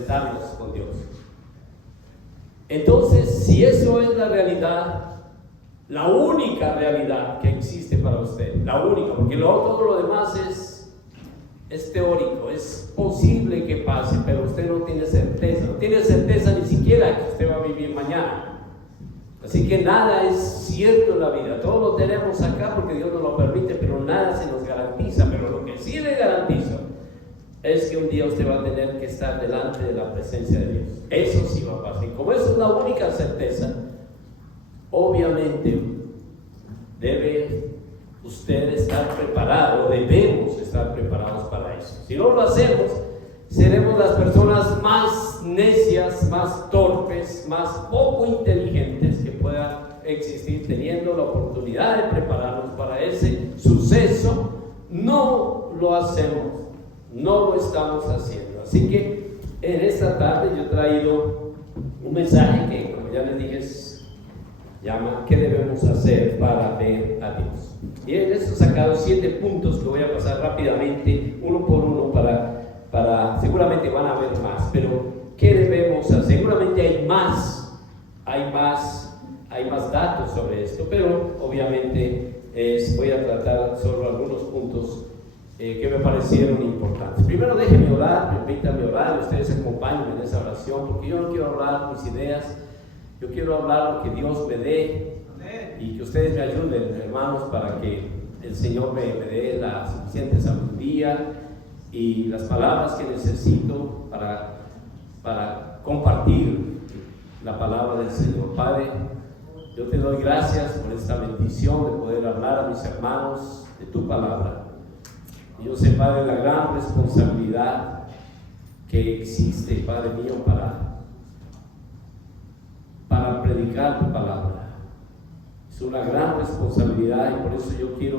Estarnos con Dios. Entonces, si eso es la realidad, la única realidad que existe para usted, la única, porque todo lo demás es teórico, es posible que pase, pero usted no tiene certeza ni siquiera que usted va a vivir mañana. Así que nada es cierto en la vida, todo lo tenemos acá porque Dios nos lo permite, pero nada se nos garantiza. Pero lo que sí le garantizo es que un día usted va a tener que estar delante de la presencia de Dios. Eso sí va a pasar. Y como eso es la única certeza, obviamente debe usted estar preparado, debemos estar preparados para eso. Si no lo hacemos, seremos las personas más necias, más torpes, más poco inteligentes que puedan existir, teniendo la oportunidad de prepararnos para ese suceso. No lo hacemos, no lo estamos haciendo. Así que en esta tarde yo he traído un mensaje que, como ya les dije, llama ¿qué debemos hacer para ver a Dios? Y en eso he sacado 7 puntos que voy a pasar rápidamente, uno por uno, para seguramente van a haber más, pero ¿qué debemos hacer? Seguramente hay más datos sobre esto, pero obviamente voy a tratar solo algunos puntos que me parecieron importantes. Primero déjenme orar, permítanme orar, ustedes acompáñenme en esa oración, porque yo no quiero hablar mis ideas, yo quiero hablar lo que Dios me dé. Amén. Y que ustedes me ayuden, hermanos, para que el Señor me dé la suficiente sabiduría y las palabras que necesito para compartir la palabra del Señor. Padre, yo te doy gracias por esta bendición de poder hablar a mis hermanos de tu palabra. Y yo sé, Padre, la gran responsabilidad que existe, Padre mío, para predicar tu palabra. Es una gran responsabilidad y por eso yo quiero,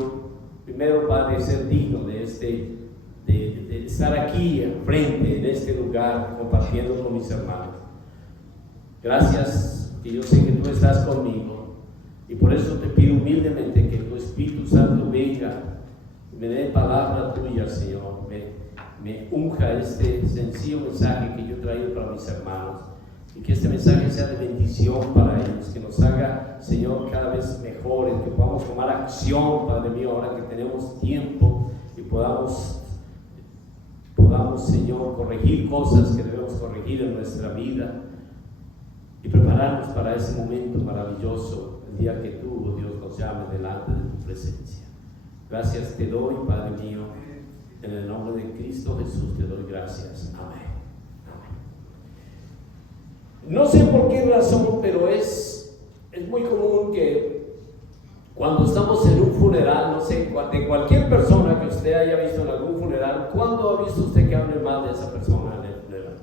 primero, Padre, ser digno de estar aquí enfrente, en este lugar, compartiendo con mis hermanos. Gracias, que yo sé que tú estás conmigo y por eso te pido humildemente que tu Espíritu Santo venga y me dé palabra tuya, Señor, me unja este sencillo mensaje que yo he traído para mis hermanos y que este mensaje sea de bendición para ellos, que nos haga, Señor, cada vez mejores, que podamos tomar acción, Padre mío, ahora que tenemos tiempo y podamos, Señor, corregir cosas que debemos corregir en nuestra vida y prepararnos para ese momento maravilloso, el día que tú, oh Dios, nos llame delante de tu presencia. Gracias te doy, Padre mío, en el nombre de Cristo Jesús te doy gracias. Amén. No sé por qué razón, pero es muy común que cuando estamos en un funeral, no sé, de cualquier persona que usted haya visto en algún funeral, ¿cuándo ha visto usted que hable mal de esa persona en el funeral?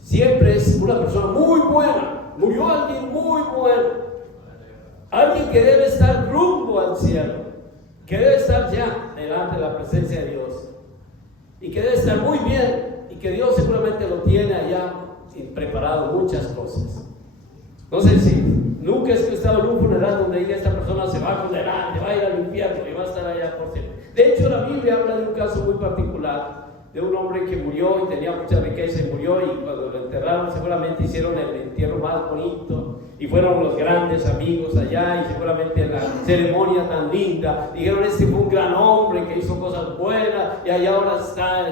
Siempre es una persona muy buena, murió alguien muy bueno, alguien que debe estar rumbo al cielo, que debe estar ya delante de la presencia de Dios y que debe estar muy bien y que Dios seguramente lo tiene allá preparado muchas cosas. No sé si nunca es que he estado en un funeral donde diga esta persona se va a condenar, se va a ir al infierno y va a estar allá por siempre. De hecho, la Biblia habla de un caso muy particular de un hombre que murió y tenía mucha riqueza y murió, y cuando lo enterraron seguramente hicieron el entierro más bonito y fueron los grandes amigos allá y seguramente la ceremonia tan linda dijeron: este fue un gran hombre que hizo cosas buenas y allá ahora está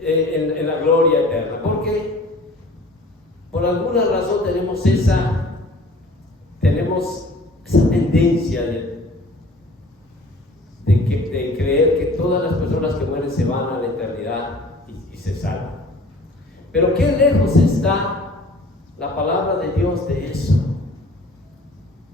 en la gloria eterna. Porque por alguna razón tenemos esa tendencia de creer que todas las personas que mueren se van a la eternidad y se salvan. Pero qué lejos está la palabra de Dios de eso.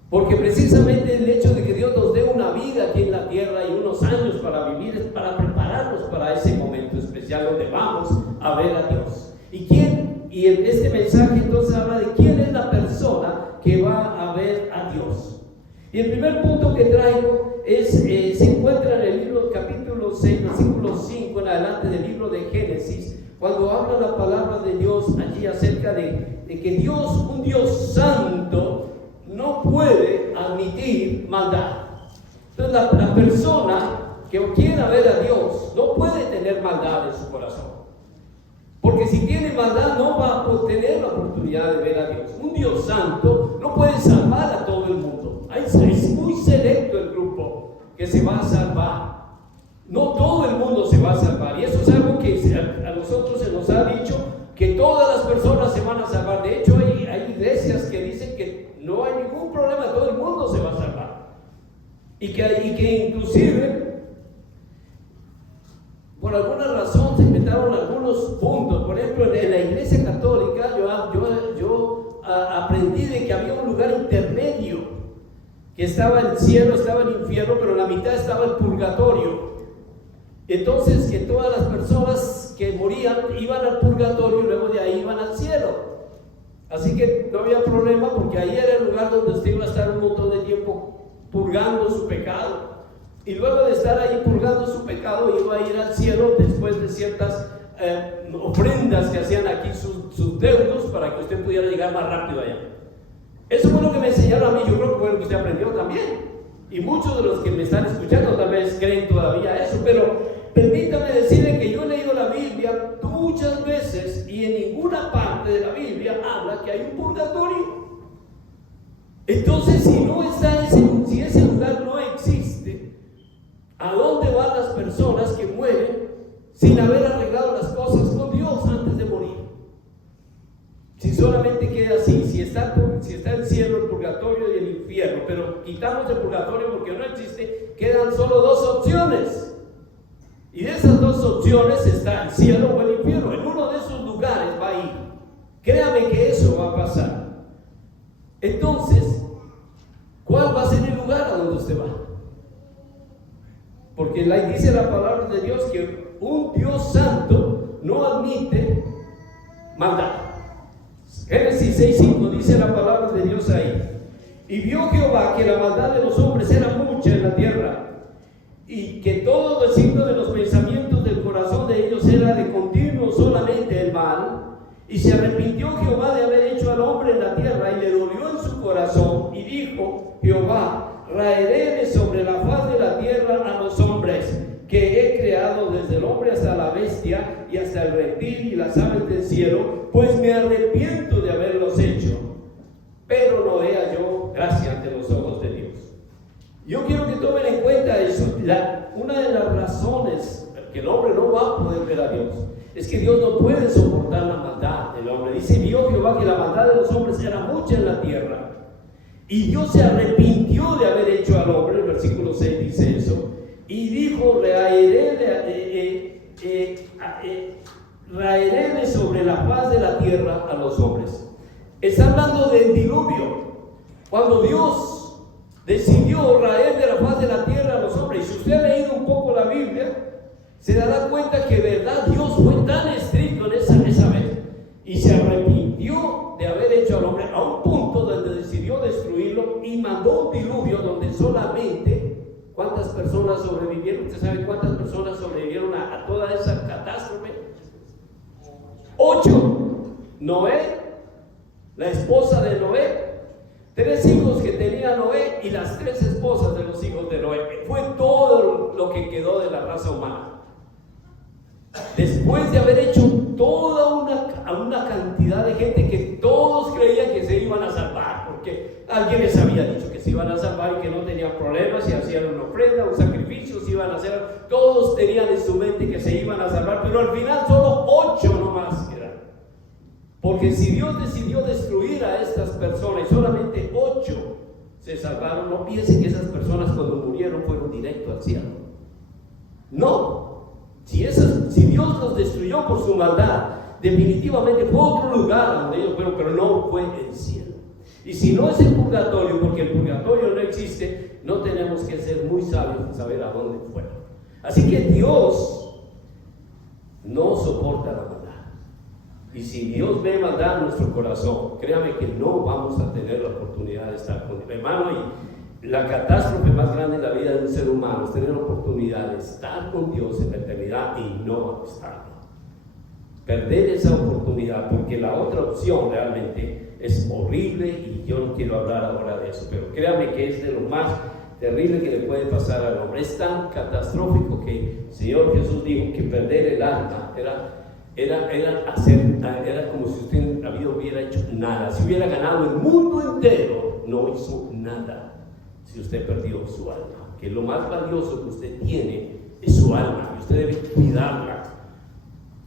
Porque precisamente el hecho de que Dios nos dé una vida aquí en la tierra y unos años para vivir es para prepararnos para ese momento especial donde vamos a ver a Dios. Y en este mensaje entonces habla de quién es la persona que va a ver a Dios. Y el primer punto que traigo se encuentra en el libro capítulo 6, versículo 5 en adelante del libro de Génesis, cuando habla la palabra de Dios allí acerca de que Dios, un Dios santo, no puede admitir maldad. Entonces la persona que quiera ver a Dios no puede tener maldad en su corazón. Porque si tiene maldad no va a tener la oportunidad de ver a Dios. Un Dios santo no puede salvar a todo el mundo. Es muy selecto el grupo que se va a salvar. No todo el mundo se va a salvar. Y eso es algo que a nosotros se nos ha dicho, que todas las personas se van a salvar. De hecho, hay iglesias que dicen que no hay ningún problema, todo el mundo se va a salvar. Y que inclusive, por alguna razón, se inventaron algunos puntos. Por ejemplo, en la iglesia católica yo aprendí de que había un lugar intermedio, que estaba el cielo, estaba el infierno, pero en la mitad estaba el purgatorio. Entonces, que todas las personas que morían iban al purgatorio y luego de ahí iban al cielo. Así que no había problema, porque ahí era el lugar donde usted iba a estar un montón de tiempo purgando su pecado. Y luego de estar ahí purgando su pecado, iba a ir al cielo después de ciertas ofrendas que hacían aquí sus deudos, para que usted pudiera llegar más rápido allá. Eso fue lo que me enseñaron a mí. Yo creo que fue lo que usted aprendió también. Y muchos de los que me están escuchando tal vez creen todavía eso, pero permítame decirle que yo he leído la Biblia muchas veces y en ninguna parte de la Biblia habla que hay un purgatorio. Entonces, si ese lugar no existe, ¿a dónde van las personas que mueren sin haber arreglado las cosas con Dios antes de morir? Si solamente queda así, si está el cielo, el purgatorio y el infierno, pero quitamos el purgatorio porque no existe, quedan solo dos opciones. Y de esas dos opciones está el cielo o el infierno. En uno de esos lugares va a ir. Créame que eso va a pasar. Entonces, ¿cuál va a ser el lugar a donde usted va? Porque dice la palabra de Dios que un Dios santo no admite maldad. Génesis 6:5 dice la palabra de Dios ahí. Y vio Jehová que la maldad de los hombres era mucha en la tierra, y que todo designio de los pensamientos del corazón de ellos era de continuo solamente el mal. Y se arrepintió Jehová de haber hecho al hombre en la tierra, y le dolió en su corazón, y dijo Jehová: raeré de sobre la faz de la tierra a los hombres que he creado, desde el hombre hasta la bestia y hasta el reptil y las aves del cielo, pues me arrepiento de haberlos hecho. Pero no halló gracia ante los ojos de Dios. Yo quiero que tomen en cuenta eso. Una de las razones que el hombre no va a poder ver a Dios es que Dios no puede soportar la maldad del hombre. Dice: vio Jehová que la maldad de los hombres era mucha en la tierra, y Dios se arrepintió de haber hecho al hombre. El versículo 6 dice eso. Y dijo: raeré de sobre la faz de la tierra a los hombres. Está hablando del diluvio. Cuando Dios decidió raer de la faz de la tierra a los hombres. Y si usted ha leído un poco la Biblia, se dará cuenta que verdad Dios fue tan estricto en esa vez, y se arrepintió de haber hecho al hombre a un punto donde decidió destruirlo, y mandó un diluvio donde solamente, ¿cuántas personas sobrevivieron? ¿Usted sabe cuántas personas sobrevivieron a toda esa catástrofe? 8. Noé, la esposa de Noé, 3 hijos que tenía Noé y las 3 esposas de los hijos de Noé. Fue todo lo que quedó de la raza humana. Después de haber hecho toda una cantidad de gente que todos creían que se iban a salvar, porque alguien les había dicho que se iban a salvar y que no tenían problemas, si hacían una ofrenda, un sacrificio, si iban a hacer, todos tenían en su mente que se iban a salvar, pero al final solo 8 nomás quedaron. Porque si Dios decidió destruir a estas personas y solamente 8 se salvaron, no piensen que esas personas cuando murieron fueron directo al cielo. No. Si Dios los destruyó por su maldad, definitivamente fue otro lugar donde ellos fueron, pero no fue el cielo. Y si no es el purgatorio, porque el purgatorio no existe, no tenemos que ser muy sabios en saber a dónde fueron. Así que Dios no soporta la maldad. Y si Dios ve maldad en nuestro corazón, créame que no vamos a tener la oportunidad de estar con Él. Hermano, y la catástrofe más grande en la vida de un ser humano es tener la oportunidad de estar con Dios en la eternidad y no estarlo. Perder esa oportunidad, porque la otra opción realmente es horrible, y yo no quiero hablar ahora de eso, pero créame que es de lo más terrible que le puede pasar al hombre. Es tan catastrófico que el Señor Jesús dijo que perder el alma era era como si usted hubiera hecho nada. Si hubiera ganado el mundo entero, no hizo nada. Si usted perdió su alma, que lo más valioso que usted tiene es su alma, y usted debe cuidarla,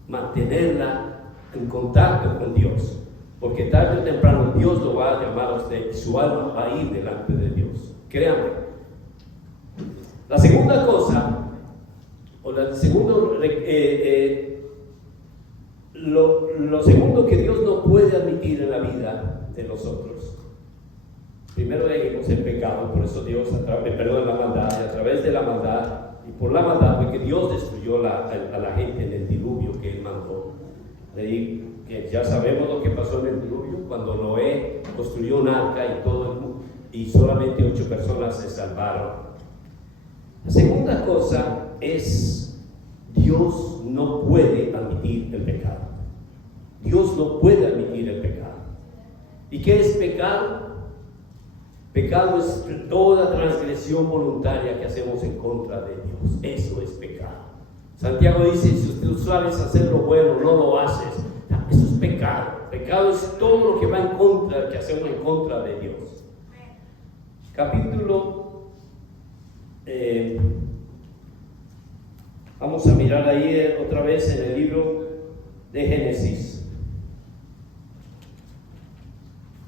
mantenerla en contacto con Dios, porque tarde o temprano Dios lo va a llamar a usted y su alma va a ir delante de Dios. Créanme. La segunda cosa, o la segundo, lo segundo que Dios no puede admitir en la vida de nosotros. Primero leímos el pecado, por eso Dios, la maldad, y a través de la maldad, y por la maldad fue que Dios destruyó a la gente en el diluvio que Él mandó. Leí que ya sabemos lo que pasó en el diluvio, cuando Noé construyó un arca y solamente 8 personas se salvaron. La segunda cosa es, Dios no puede admitir el pecado. Dios no puede admitir el pecado. ¿Y qué es pecado? Pecado es toda transgresión voluntaria que hacemos en contra de Dios. Eso es pecado. Santiago dice, si tú sabes hacer lo bueno, no lo haces. Eso es pecado. Pecado es todo lo que va en contra, que hacemos en contra de Dios. Vamos a mirar ahí otra vez en el libro de Génesis.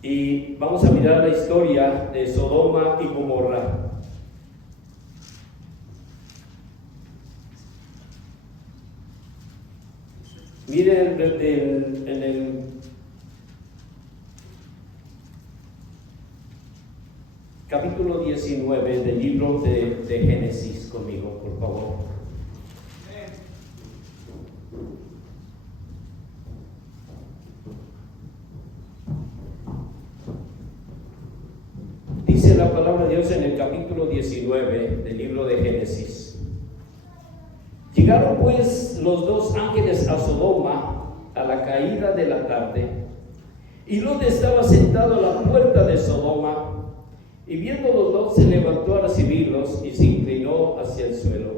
Y vamos a mirar la historia de Sodoma y Gomorra. Miren en el capítulo 19 del libro de Génesis conmigo, por favor. Dice la palabra de Dios en el capítulo 19 del libro de Génesis. Llegaron pues los 2 ángeles a Sodoma a la caída de la tarde, y Lot estaba sentado a la puerta de Sodoma, y viéndolos Lot se levantó a recibirlos y se inclinó hacia el suelo.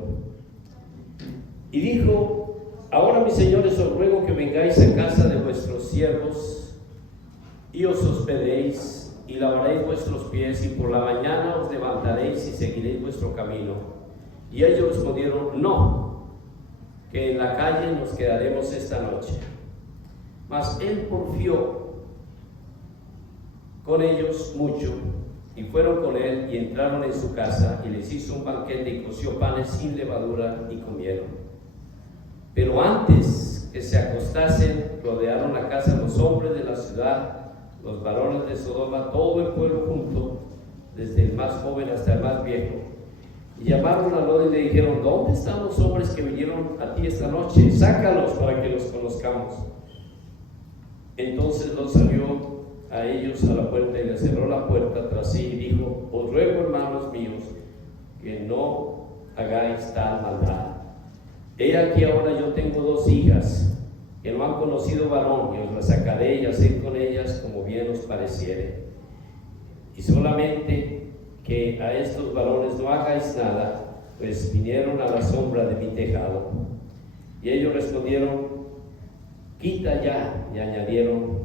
Y dijo: ahora, mis señores, os ruego que vengáis a casa de vuestros siervos y os hospedéis y lavaréis vuestros pies, y por la mañana os levantaréis y seguiréis vuestro camino. Y ellos respondieron: no, que en la calle nos quedaremos esta noche. Mas él porfió con ellos mucho, y fueron con él y entraron en su casa, y les hizo un banquete y coció panes sin levadura y comieron. Pero antes que se acostasen, rodearon la casa los hombres de la ciudad, los varones de Sodoma, todo el pueblo junto, desde el más joven hasta el más viejo. Y llamaron a Lot y le dijeron: ¿dónde están los hombres que vinieron a ti esta noche? Sácalos para que los conozcamos. Entonces Lot salió a ellos a la puerta y les cerró la puerta tras sí y dijo: os ruego, hermanos míos, que no hagáis tal maldad. He aquí ahora yo tengo 2 hijas que no han conocido varón, y os las sacaré y haced con ellas como bien os pareciere. Y solamente que a estos varones no hagáis nada, pues vinieron a la sombra de mi tejado. Y ellos respondieron: quita ya. Y añadieron: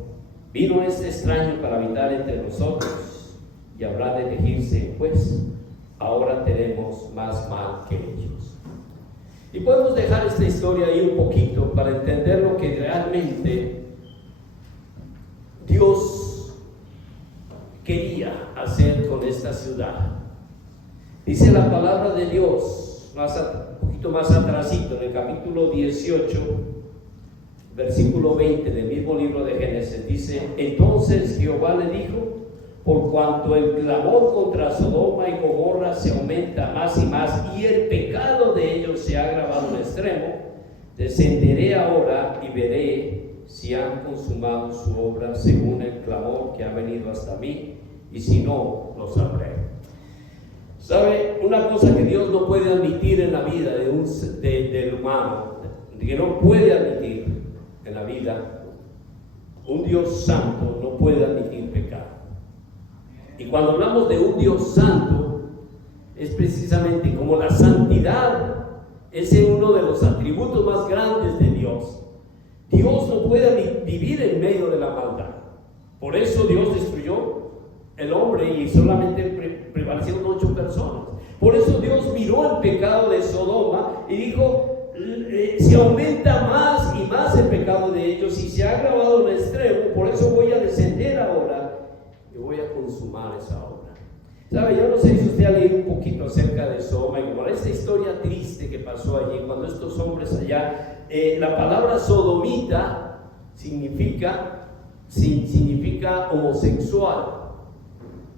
vino este extraño para habitar entre nosotros, y habrá de elegirse, pues ahora tenemos más mal que ellos. Y podemos dejar esta historia ahí un poquito para entender lo que realmente Dios quería hacer con esta ciudad. Dice la palabra de Dios, un poquito más atrasito, en el capítulo 18, versículo 20 del mismo libro de Génesis, dice: entonces Jehová le dijo: por cuanto el clamor contra Sodoma y Gomorra se aumenta más y más, y el pecado de ellos se ha agravado en extremo, descenderé ahora y veré si han consumado su obra según el clamor que ha venido hasta mí, y si no, lo sabré. ¿Sabe? Una cosa que Dios no puede admitir en la vida del humano, que no puede admitir en la vida, un Dios santo no puede admitir pecado. Y cuando hablamos de un Dios santo, es precisamente como la santidad es uno de los atributos más grandes de Dios. Dios no puede vivir en medio de la maldad. Por eso Dios destruyó el hombre y solamente prevalecieron 8 personas. Por eso Dios miró el pecado de Sodoma y dijo, se aumenta más y más el pecado de ellos y se ha agravado al extremo, por eso voy a descender ahora y voy a consumar esa obra. ¿Sabe? Yo no sé si usted ha leído un poquito acerca de Sodoma y Gomorra, esta historia triste que pasó allí, cuando estos hombres allá, la palabra sodomita significa homosexual,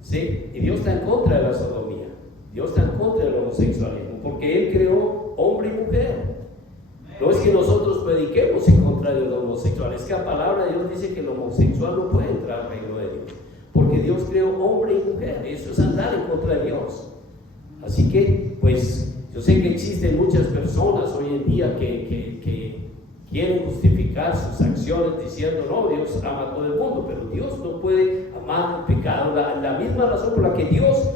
¿sí? Y Dios está en contra de la sodomía, Dios está en contra del homosexualismo, porque Él creó hombre y mujer. No es que nosotros prediquemos en contra del homosexual, es que la palabra de Dios dice que el homosexual no puede entrar al reino de Dios, porque Dios creó hombre y mujer. Eso es andar en contra de Dios. Así que, pues, yo sé que existen muchas personas hoy en día que quieren justificar sus acciones diciendo, no, Dios ama a todo el mundo, pero Dios no puede amar el pecado. La misma razón por la que Dios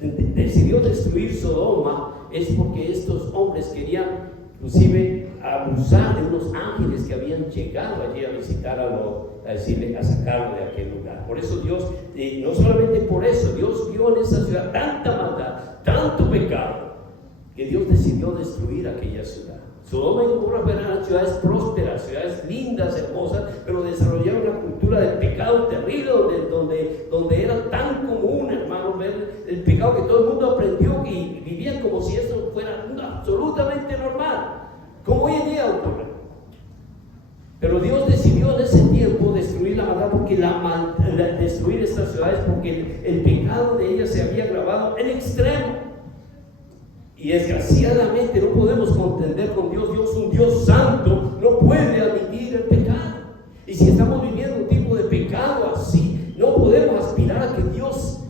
decidió destruir Sodoma es porque estos hombres querían inclusive abusar de unos ángeles que habían llegado allí a visitar a sacarlo de aquel lugar. Por eso Dios, no solamente por eso, Dios vio en esa ciudad tanta maldad, tanto pecado, que Dios decidió destruir aquella ciudad. Sodoma y Gomorra eran ciudades prósperas, ciudades lindas, hermosas, pero desarrollaron una cultura del pecado terrible, donde era tan común, hermano, ver el pecado que todo el mundo aprendió y vivían como si esto fuera absolutamente normal, como hoy en día ocurre. Pero Dios decidió en ese tiempo destruir la maldad, porque destruir estas ciudades, porque el pecado de ellas se había agravado en extremo. Y desgraciadamente no podemos contender con Dios. Dios es un Dios santo, no puede admitir el pecado. Y si estamos viviendo un tipo de pecado así, no podemos aspirar a que Dios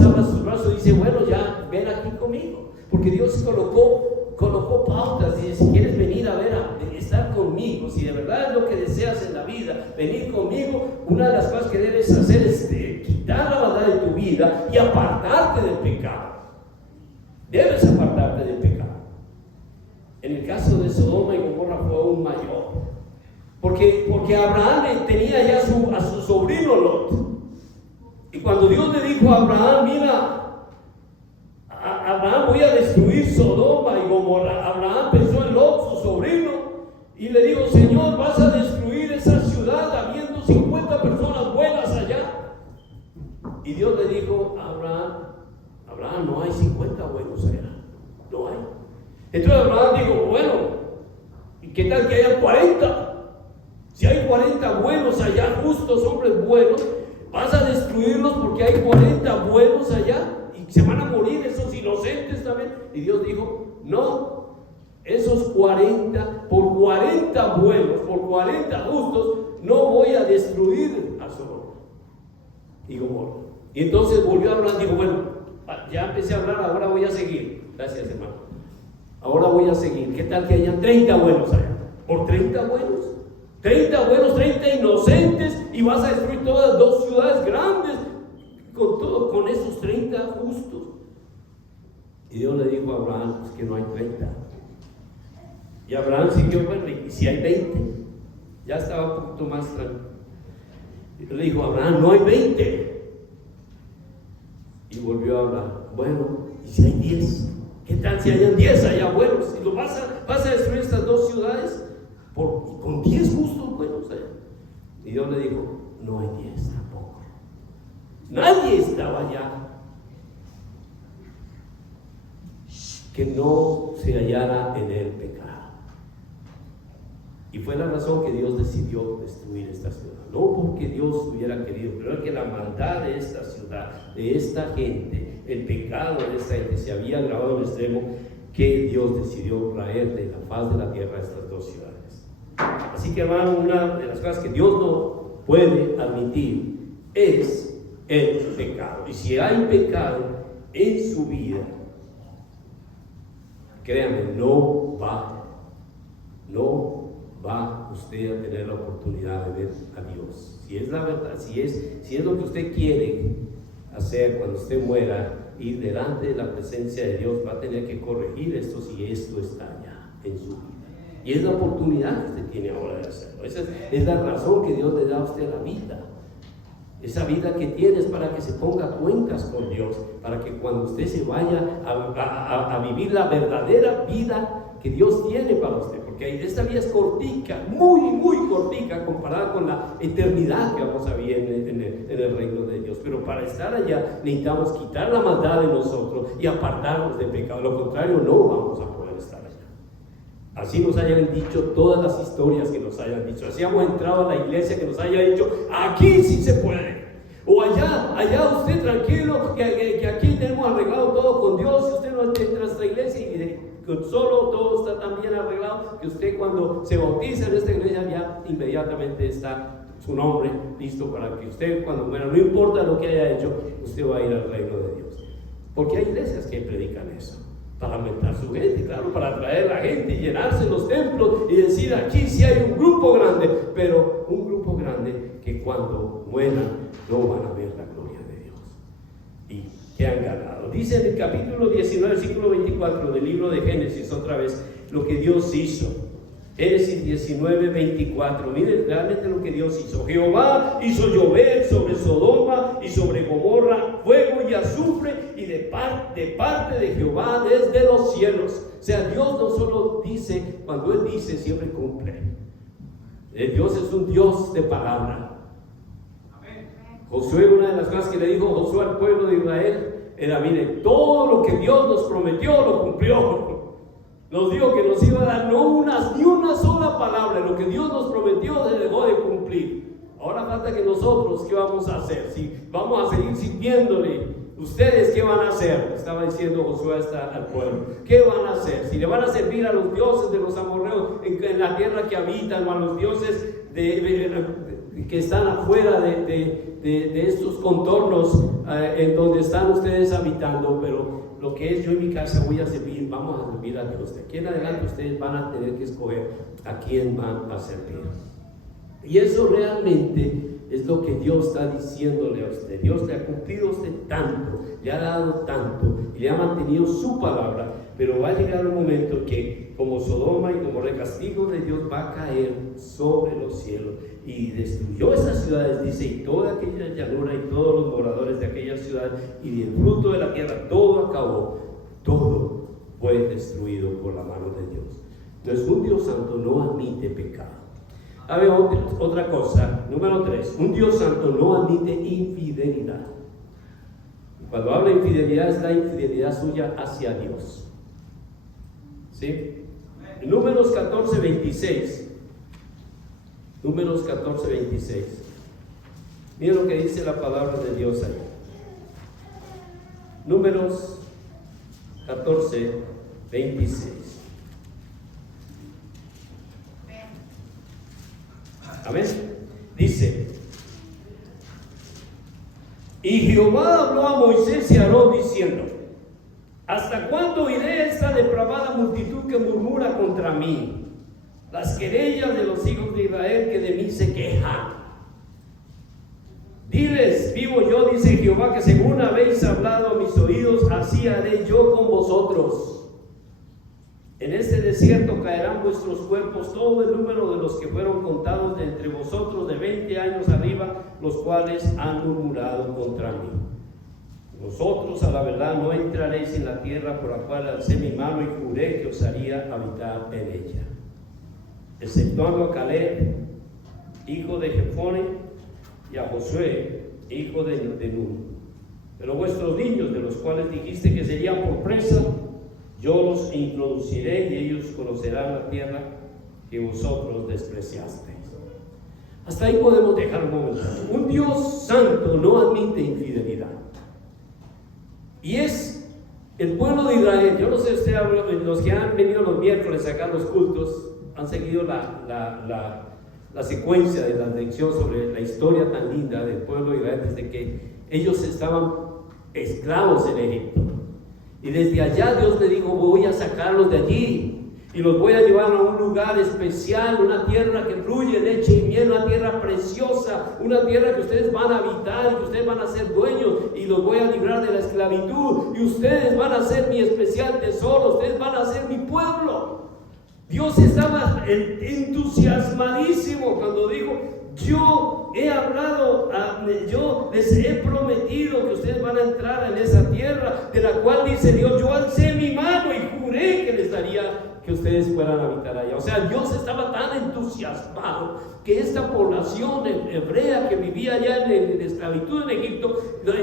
abra sus brazos y dice, bueno, ya ven aquí conmigo. Porque Dios colocó pautas y dice, si quieres venir a ver, estar conmigo, si de verdad es lo que deseas en la vida, venir conmigo, una de las cosas que debes hacer es quitar la maldad de tu vida y apartarte del pecado. Debes apartarte del pecado. En el caso de Sodoma y Gomorra fue aún mayor, porque Abraham tenía ya a su sobrino Lot. Y cuando Dios le dijo a Abraham, mira, Abraham, voy a destruir Sodoma y Gomorra, Abraham pensó en Lot, su sobrino, y le dijo, Señor, vas a destruir esa ciudad habiendo 50 personas buenas allá. Y Dios le dijo a Abraham, no hay 50 buenos allá, no hay. Entonces Abraham dijo, bueno, ¿y qué tal que haya 40? Si hay 40 buenos allá, justos, hombres buenos, vas a destruirlos porque hay 40 buenos allá y se van a morir esos inocentes también. Y Dios dijo, no, esos 40, por 40 buenos, por 40 justos, no voy a destruir a Sodoma y Gomorra. Y entonces volvió a hablar, dijo, bueno, ya empecé a hablar, ahora voy a seguir. Gracias, hermano. Ahora voy a seguir. ¿Qué tal que hayan 30 buenos allá? ¿Por 30 buenos? 30 buenos, 30 inocentes, y vas a destruir todas 2 ciudades grandes con esos 30 justos. Y Dios le dijo a Abraham, pues que no hay 30. Y Abraham siguió, bueno, y si hay 20, ya estaba un poquito más tranquilo. Y le dijo a Abraham, no hay 20. Y volvió a hablar, bueno, ¿y si hay 10? ¿Qué tal si hayan 10 allá buenos? ¿Y lo vas a destruir estas 2 ciudades con 10 justos buenos allá? Y Dios le dijo, no hay 10 tampoco. Nadie estaba allá que no se hallara en el pecado. Y fue la razón que Dios decidió destruir esta ciudad. No porque Dios hubiera querido, pero es que la maldad de esta ciudad, de esta gente, el pecado de esta gente se había agravado al extremo que Dios decidió traer de la faz de la tierra a estas 2 ciudades. Así que, hermano, una de las cosas que Dios no puede admitir es el pecado. Y si hay pecado en su vida, créanme, no va usted a tener la oportunidad de ver a Dios. Si es la verdad, si es lo que usted quiere hacer cuando usted muera, ir delante de la presencia de Dios, va a tener que corregir esto si esto está ya en su vida. Y es la oportunidad que usted tiene ahora de hacerlo. Esa es la razón que Dios le da a usted la vida. Esa vida que tiene es para que se ponga cuentas con Dios, para que cuando usted se vaya a vivir la verdadera vida que Dios tiene para usted, porque esta vida es cortica, muy, muy cortica comparada con la eternidad que vamos a vivir en el reino de Dios. Pero para estar allá necesitamos quitar la maldad de nosotros y apartarnos del pecado. Lo contrario, no vamos a poder estar allá. Así nos hayan dicho todas las historias que nos hayan dicho, así hemos entrado a la iglesia que nos haya dicho, aquí sí se puede, o allá usted tranquilo, que aquí tenemos arreglado todo con Dios, y usted no entra a nuestra iglesia y solo todo está tan bien arreglado que usted cuando se bautiza en esta iglesia ya inmediatamente está su nombre listo para que usted cuando muera, no importa lo que haya hecho, usted va a ir al reino de Dios. Porque hay iglesias que predican eso, para aumentar su gente, claro, para atraer a la gente y llenarse los templos y decir aquí sí hay un grupo grande, pero un grupo grande que cuando mueran no van a ver la gloria de Dios y que han ganado. Dice en el capítulo 19, versículo 24 del libro de Génesis, otra vez, lo que Dios hizo. Génesis 19, 24. Miren realmente lo que Dios hizo. Jehová hizo llover sobre Sodoma y sobre Gomorra fuego y azufre, y de parte de Jehová desde los cielos. O sea, Dios no solo dice, cuando Él dice, siempre cumple. Dios es un Dios de palabra. Josué, una de las cosas que le dijo Josué al pueblo de Israel era, mire, todo lo que Dios nos prometió lo cumplió. Nos dijo que nos iba a dar ni una sola palabra. Lo que Dios nos prometió se dejó de cumplir. Ahora falta que nosotros, ¿qué vamos a hacer? Si vamos a seguir sirviéndole, ¿ustedes qué van a hacer? Estaba diciendo Josué al pueblo. ¿Qué van a hacer? Si le van a servir a los dioses de los amorreos en la tierra que habitan, o a los dioses que están afuera de estos contornos en donde están ustedes habitando, pero lo que es yo y mi casa voy a servir, vamos a servir a Dios. De aquí en adelante ustedes van a tener que escoger a quién van a servir. Y eso realmente es lo que Dios está diciéndole a usted. Dios le ha cumplido a usted tanto, le ha dado tanto y le ha mantenido su palabra, pero va a llegar un momento que como Sodoma y como el castigo de Dios va a caer sobre los cielos. Y destruyó esas ciudades, dice, y toda aquella llanura y todos los moradores de aquellas ciudades y el fruto de la tierra, todo acabó, todo fue destruido por la mano de Dios. Entonces un Dios santo no admite pecado. A ver, otra cosa, número 3, un Dios santo no admite infidelidad. Cuando habla de infidelidad es la infidelidad suya hacia Dios. ¿Sí? Números 14, 26. Números 14, 26. Miren lo que dice la palabra de Dios ahí. Números 14, 26. Amén. Dice: y Jehová habló a Moisés y a Aarón diciendo: ¿hasta cuándo oiré esta depravada multitud que murmura contra mí? Las querellas de los hijos de Israel que de mí se quejan. Diles, vivo yo, dice Jehová, que según habéis hablado a mis oídos, así haré yo con vosotros. En este desierto caerán vuestros cuerpos, todo el número de los que fueron contados de entre vosotros de 20 años arriba, los cuales han murmurado contra mí. Vosotros a la verdad no entraréis en la tierra por la cual alcé mi mano y juré que os haría habitar en ella, exceptuando a Caleb, hijo de Jefone, y a Josué, hijo de Nun. Pero vuestros niños, de los cuales dijiste que serían por presa, yo los introduciré y ellos conocerán la tierra que vosotros despreciasteis. Hasta ahí podemos dejar un momento. Un Dios santo no admite infidelidad. Y es el pueblo de Israel. Yo no sé si los que han venido los miércoles acá a los cultos han seguido la secuencia de la lección sobre la historia tan linda del pueblo de Israel desde que ellos estaban esclavos en Egipto. Y desde allá Dios le dijo: voy a sacarlos de allí y los voy a llevar a un lugar especial, una tierra que fluye leche y miel, una tierra preciosa, una tierra que ustedes van a habitar y que ustedes van a ser dueños, y los voy a librar de la esclavitud y ustedes van a ser mi especial tesoro, ustedes van a ser mi pueblo. Dios estaba entusiasmadísimo cuando dijo: yo he hablado, yo les he prometido que ustedes van a entrar en esa tierra, de la cual dice Dios: yo alcé mi mano y juré que les daría que ustedes puedan habitar allá. O sea, Dios estaba tan entusiasmado que esta población hebrea que vivía allá en esclavitud en Egipto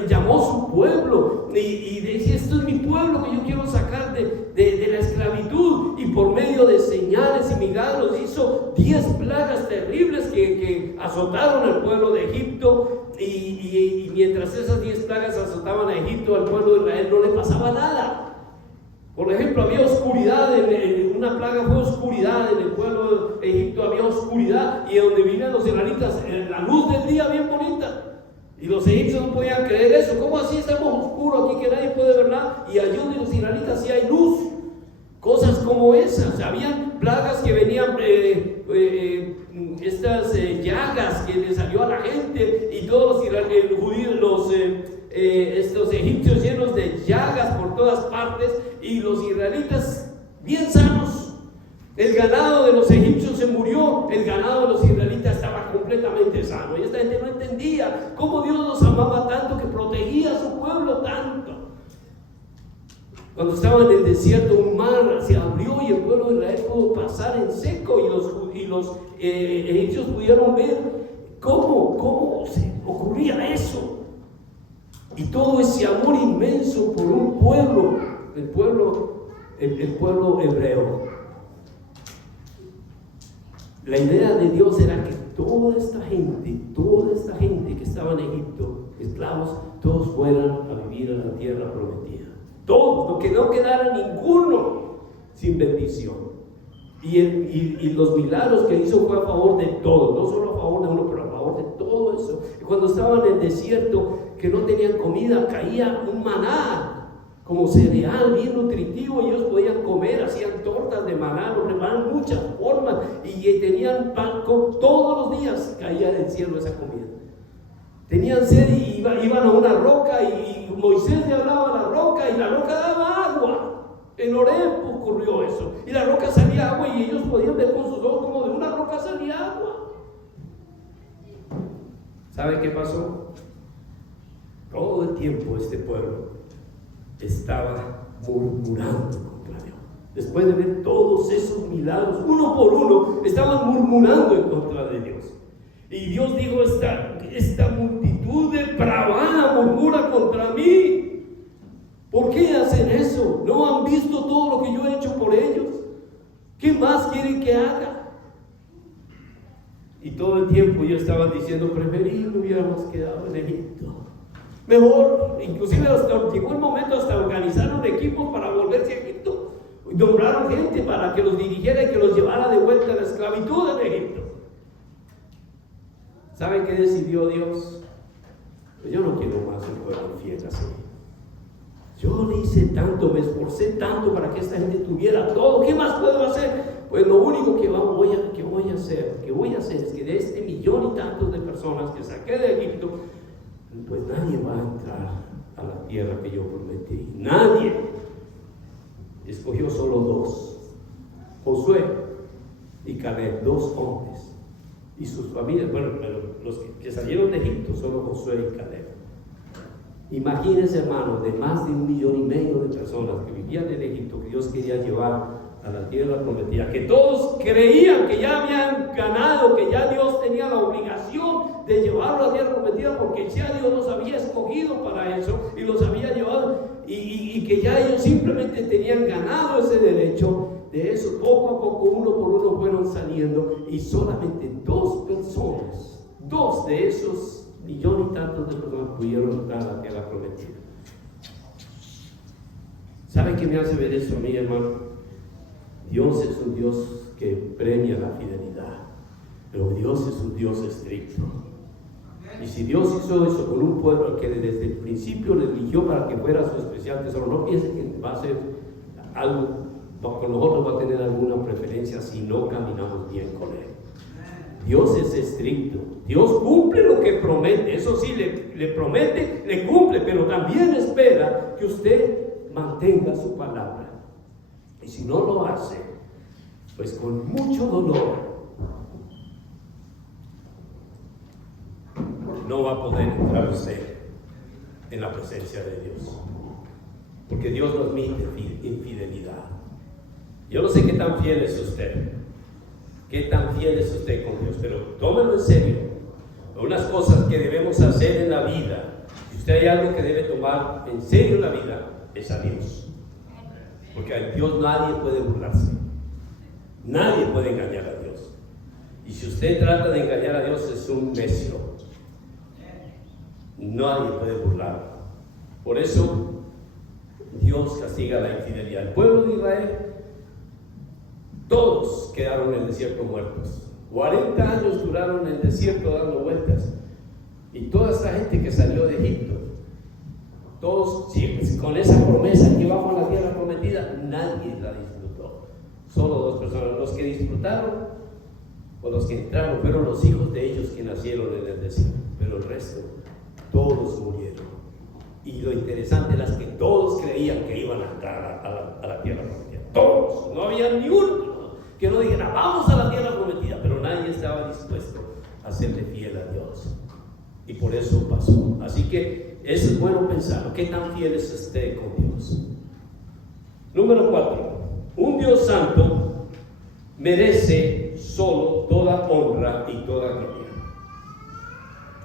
llamó su pueblo y decía: esto es mi pueblo que yo quiero sacar de la esclavitud. Y por medio de señales y milagros hizo 10 plagas terribles que azotaron al pueblo de Egipto, y mientras esas 10 plagas azotaban a Egipto, al pueblo de Israel no le pasaba nada. Por ejemplo, había oscuridad, una plaga fue oscuridad en el pueblo de Egipto, había oscuridad, y donde vivían los israelitas, la luz del día bien bonita, y los egipcios no podían creer eso. ¿Cómo así estamos oscuros aquí que nadie puede ver nada? Y allí donde los israelitas sí hay luz. Cosas como esas. Habían plagas que venían, estas llagas que le salió a la gente, y todos los judíos, estos egipcios llenos de llagas por todas partes, y los israelitas bien sanos. El ganado de los egipcios se murió, el ganado de los israelitas estaba completamente sano. Y esta gente no entendía cómo Dios los amaba tanto, que protegía a su pueblo tanto. Cuando estaban en el desierto, un mar se abrió y el pueblo de Israel pudo pasar en seco, y los egipcios pudieron ver cómo se ocurría eso. Y todo ese amor inmenso por un pueblo, el pueblo hebreo. La idea de Dios era que toda esta gente que estaba en Egipto, esclavos, todos fueran a vivir a la tierra prometida. Todos, que no quedara ninguno sin bendición. Y los milagros que hizo fue a favor de todos, no solo a favor de uno, pero a favor de todo eso. Y cuando estaban en el desierto, que no tenían comida, caía un maná como cereal bien nutritivo, y ellos podían comer, hacían tortas de maná, lo preparaban muchas formas, y tenían pan todos los días, caía del cielo esa comida. Tenían sed y iban a una roca, y Moisés le hablaba a la roca, y la roca daba agua. En Horeb ocurrió eso, y la roca salía agua, y ellos podían ver con sus ojos como de una roca salía agua. ¿Sabe qué pasó? Todo el tiempo este pueblo estaba murmurando contra Dios. Después de ver todos esos milagros, uno por uno, estaban murmurando en contra de Dios. Y Dios dijo: esta multitud depravada murmura contra mí. ¿Por qué hacen eso? ¿No han visto todo lo que yo he hecho por ellos? ¿Qué más quieren que haga? Y todo el tiempo yo estaba diciendo: preferible hubiéramos quedado en Egipto. Mejor, inclusive llegó el momento hasta organizaron equipos para volverse a Egipto. Nombraron gente para que los dirigiera y que los llevara de vuelta a la esclavitud en Egipto. ¿Saben qué decidió Dios? Pues yo no quiero más un pueblo infiel así. Yo le hice tanto, me esforcé tanto para que esta gente tuviera todo. ¿Qué más puedo hacer? Pues lo único que voy a hacer es que de este 1,000,000 y tantos de personas que saqué de Egipto, pues nadie va a entrar a la tierra que yo prometí. Nadie. Escogió solo 2, Josué y Caleb, 2 hombres y sus familias. Bueno, pero los que salieron de Egipto, solo Josué y Caleb. Imagínense, hermanos, de más de 1,5 millones de personas que vivían en Egipto, que Dios quería llevar a la tierra prometida, que todos creían que ya habían ganado, que ya Dios tenía la obligación de llevarlo a la tierra prometida, porque ya Dios los había escogido para eso y los había llevado, y que ya ellos simplemente tenían ganado ese derecho. De eso, poco a poco, uno por uno fueron saliendo, y solamente 2 personas, 2 de esos 1,000,000 y tantos de personas pudieron entrar a la tierra prometida. ¿Saben qué me hace ver eso a mí, hermano? Dios es un Dios que premia la fidelidad, pero Dios es un Dios estricto. Y si Dios hizo eso con un pueblo que desde el principio le eligió para que fuera su especial tesoro, no piensen que va a ser algo, con nosotros va a tener alguna preferencia si no caminamos bien con Él. Dios es estricto. Dios cumple lo que promete. Eso sí, le promete, le cumple, pero también espera que usted mantenga su palabra. Y si no lo hace, pues con mucho dolor no va a poder entrar usted en la presencia de Dios, porque Dios no admite infidelidad. Yo no sé qué tan fiel es usted, qué tan fiel es usted con Dios, pero tómelo en serio. Unas cosas que debemos hacer en la vida, si usted hay algo que debe tomar en serio en la vida, es a Dios, porque a Dios nadie puede burlarse, nadie puede engañar a Dios, y si usted trata de engañar a Dios es un necio. Nadie puede burlarlo. Por eso Dios castiga la infidelidad. El pueblo de Israel, todos quedaron en el desierto muertos. 40 años duraron en el desierto dando vueltas. Y toda esta gente que salió de Egipto, todos con esa promesa que íbamos a la tierra prometida, nadie la disfrutó. Solo 2 personas. Los que disfrutaron o los que entraron fueron los hijos de ellos que nacieron en el desierto, pero el resto todos murieron. Y lo interesante es que todos creían que iban a entrar a la tierra prometida. Todos, no había ni uno que no dijera vamos a la tierra prometida, pero nadie estaba dispuesto a serle fiel a Dios, y por eso pasó. Así que eso es bueno pensar, ¿qué tan fiel es usted con Dios? Número 4, un Dios santo merece solo toda honra y toda gloria.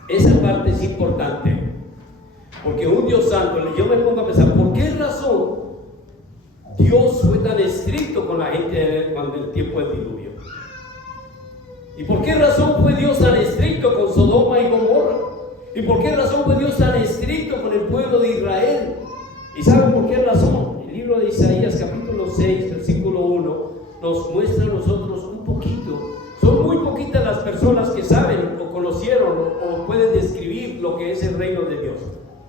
Esa parte es importante, porque un Dios santo, yo me pongo a pensar, ¿por qué razón Dios fue tan estricto con la gente cuando el tiempo del diluvio? ¿Y por qué razón fue Dios tan estricto con Sodoma y Gomorra? ¿Y por qué razón fue Dios tan estricto con el pueblo de Israel? ¿Y saben por qué razón? El libro de Isaías capítulo 6 versículo 1 nos muestra a nosotros un poquito. Son muy poquitas las personas que saben o conocieron o pueden describir lo que es el reino de Dios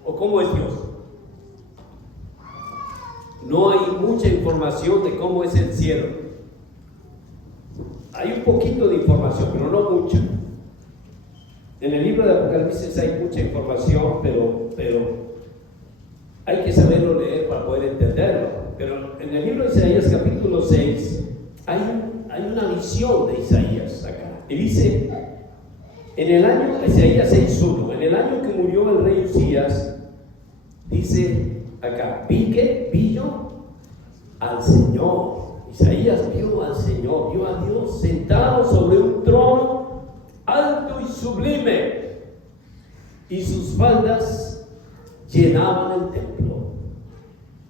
o cómo es Dios. No hay mucha información de cómo es el cielo. Hay un poquito de información, pero no mucha. En el libro de Apocalipsis hay mucha información, pero hay que saberlo leer para poder entenderlo. Pero en el libro de Isaías capítulo 6 hay una visión de Isaías acá. Y dice, en el año, Isaías 6:1, en el año que murió el rey Usías, dice acá, vi yo al Señor. Isaías vio al Señor, vio a Dios sentado sobre un trono alto y sublime, y sus faldas llenaban el templo.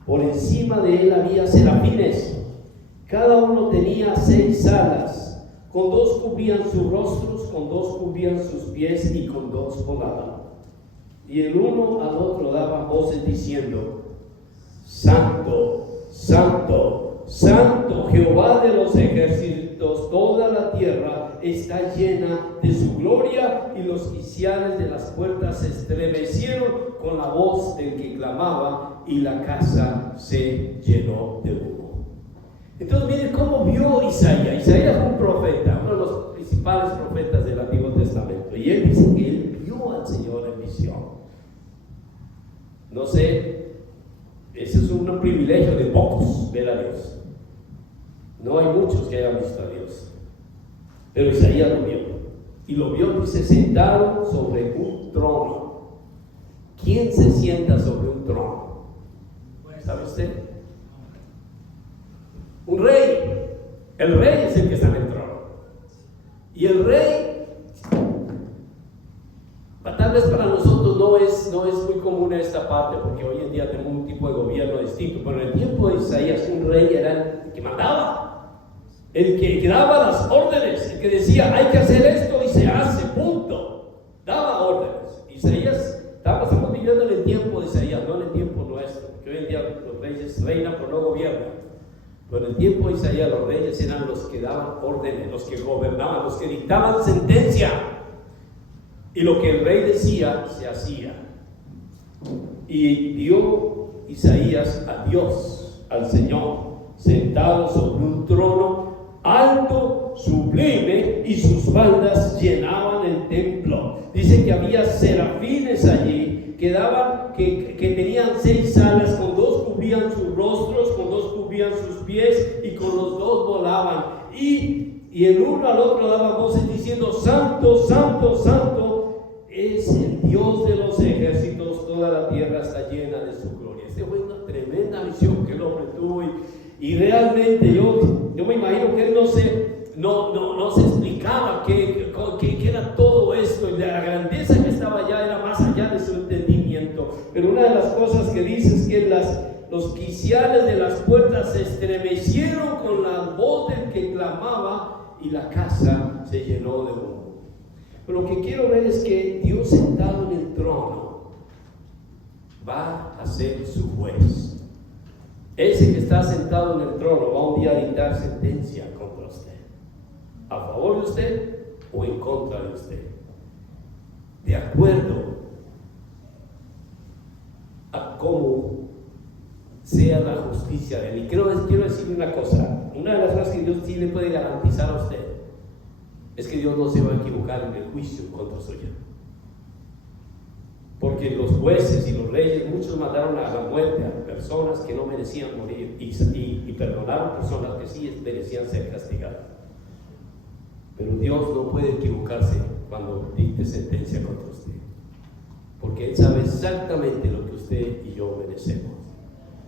Por encima de él había serafines, cada uno tenía 6 alas, con 2 cubrían sus rostros, con 2 cubrían sus pies y con 2 volaban. Y el uno al otro daba voces diciendo, Santo, Santo, Santo, Jehová de los ejércitos, toda la tierra está llena de su gloria. Y los quiciales de las puertas se estremecieron con la voz del que clamaba, y la casa se llenó de humo. Entonces miren cómo vio Isaías. Isaías fue un profeta, uno de los principales profetas del Antiguo Testamento, y él dice que él vio al Señor en visión. No sé, ese es un privilegio de pocos, ver a Dios. No hay muchos que hayan visto a Dios, pero Isaías lo vio, y lo vio, dice, sentado sobre un trono. ¿Quién se sienta sobre un trono? ¿Sabe usted? Un rey. El rey es el que está en el trono, y el rey, tal vez para nosotros no es muy común esta parte, porque hoy en día tenemos un tipo de gobierno distinto, pero en el tiempo de Isaías un rey era el que mandaba, el que daba las órdenes, el que decía hay que hacer esto y se hace, punto. Daba órdenes. Isaías, estamos viviendo en el tiempo de Isaías, no en el tiempo nuestro, porque hoy en día los reyes reinan pero no gobiernan. Pero en el tiempo de Isaías los reyes eran los que daban órdenes, los que gobernaban, los que dictaban sentencia. Y lo que el rey decía, se hacía. Y vio Isaías a Dios, al Señor, sentado sobre un trono alto, sublime, y sus faldas llenaban el templo. Dice que había serafines allí, que tenían 6 alas, con 2 cubrían sus rostros, con 2 cubrían sus pies, y con los 2 volaban. y el uno al otro daban voces diciendo: Santo, Santo, Santo es el Dios de los ejércitos, toda la tierra está llena de su gloria. Esta fue una tremenda visión que el hombre tuvo, y realmente yo me imagino que él no se explicaba qué era todo esto, y la grandeza que estaba allá era más allá de su entendimiento. Pero una de las cosas que dice es que los quiciales de las puertas se estremecieron con la voz del que clamaba, y la casa se llenó de humo. Pero lo que quiero ver es que Dios, sentado en el trono, va a ser su juez. Ese que está sentado en el trono va un día a dictar sentencia contra usted, a favor de usted o en contra de usted, de acuerdo a cómo sea la justicia de él. Y quiero decirle una cosa: una de las cosas que Dios sí le puede garantizar a usted es que Dios no se va a equivocar en el juicio contra suya. Porque los jueces y los reyes, muchos mandaron a la muerte a personas que no merecían morir, y perdonaron personas que sí merecían ser castigadas. Pero Dios no puede equivocarse cuando dicte sentencia contra usted, porque Él sabe exactamente lo que usted y yo merecemos.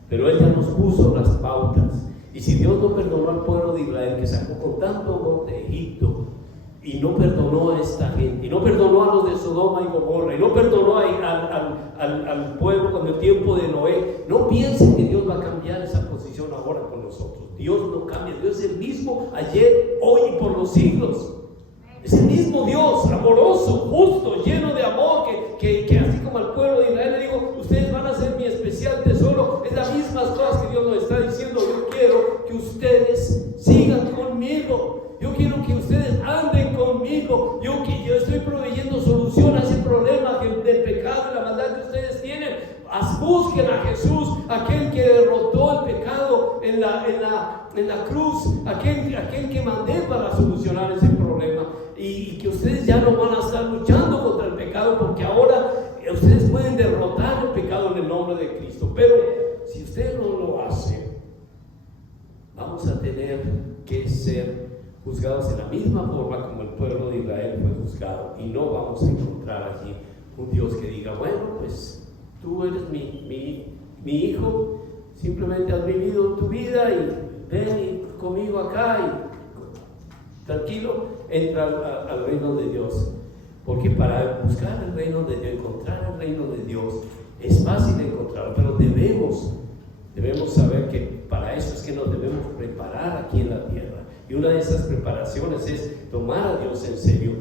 Pero Él ya nos puso las pautas. Y si Dios no perdonó al pueblo de Israel, que sacó con tanto amor de Egipto, y no perdonó a esta gente, y no perdonó a los de Sodoma y Gomorra, y no perdonó al pueblo con el tiempo de Noé, no piensen que Dios va a cambiar esa posición ahora con nosotros. Dios no cambia. Dios es el mismo ayer, hoy y por los siglos. Es el mismo Dios, amoroso, justo, lleno de amor, que así como al pueblo de Israel le digo: ustedes van a ser mi especial tesoro. Es las mismas cosas que Dios nos está diciendo. Yo quiero que ustedes sigan conmigo. Yo quiero que ustedes anden conmigo. Yo estoy proveyendo solución a ese problema del pecado y la maldad que ustedes tienen. Busquen a Jesús, aquel que derrotó el pecado en la cruz, aquel que mandé para solucionar ese problema. Y que ustedes ya no van a estar luchando contra el pecado, porque ahora ustedes pueden derrotar el pecado en el nombre de Cristo. Pero si ustedes no lo hacen, vamos a tener que ser juzgados en la misma forma como el pueblo de Israel fue juzgado, y no vamos a encontrar allí un Dios que diga: bueno, pues tú eres mi hijo, simplemente has vivido tu vida y ven conmigo acá y tranquilo, entra al reino de Dios. Porque para buscar el reino de Dios, encontrar el reino de Dios, es fácil encontrarlo, pero debemos saber que para eso es que nos debemos preparar aquí en la tierra. Y una de esas preparaciones es tomar a Dios en serio,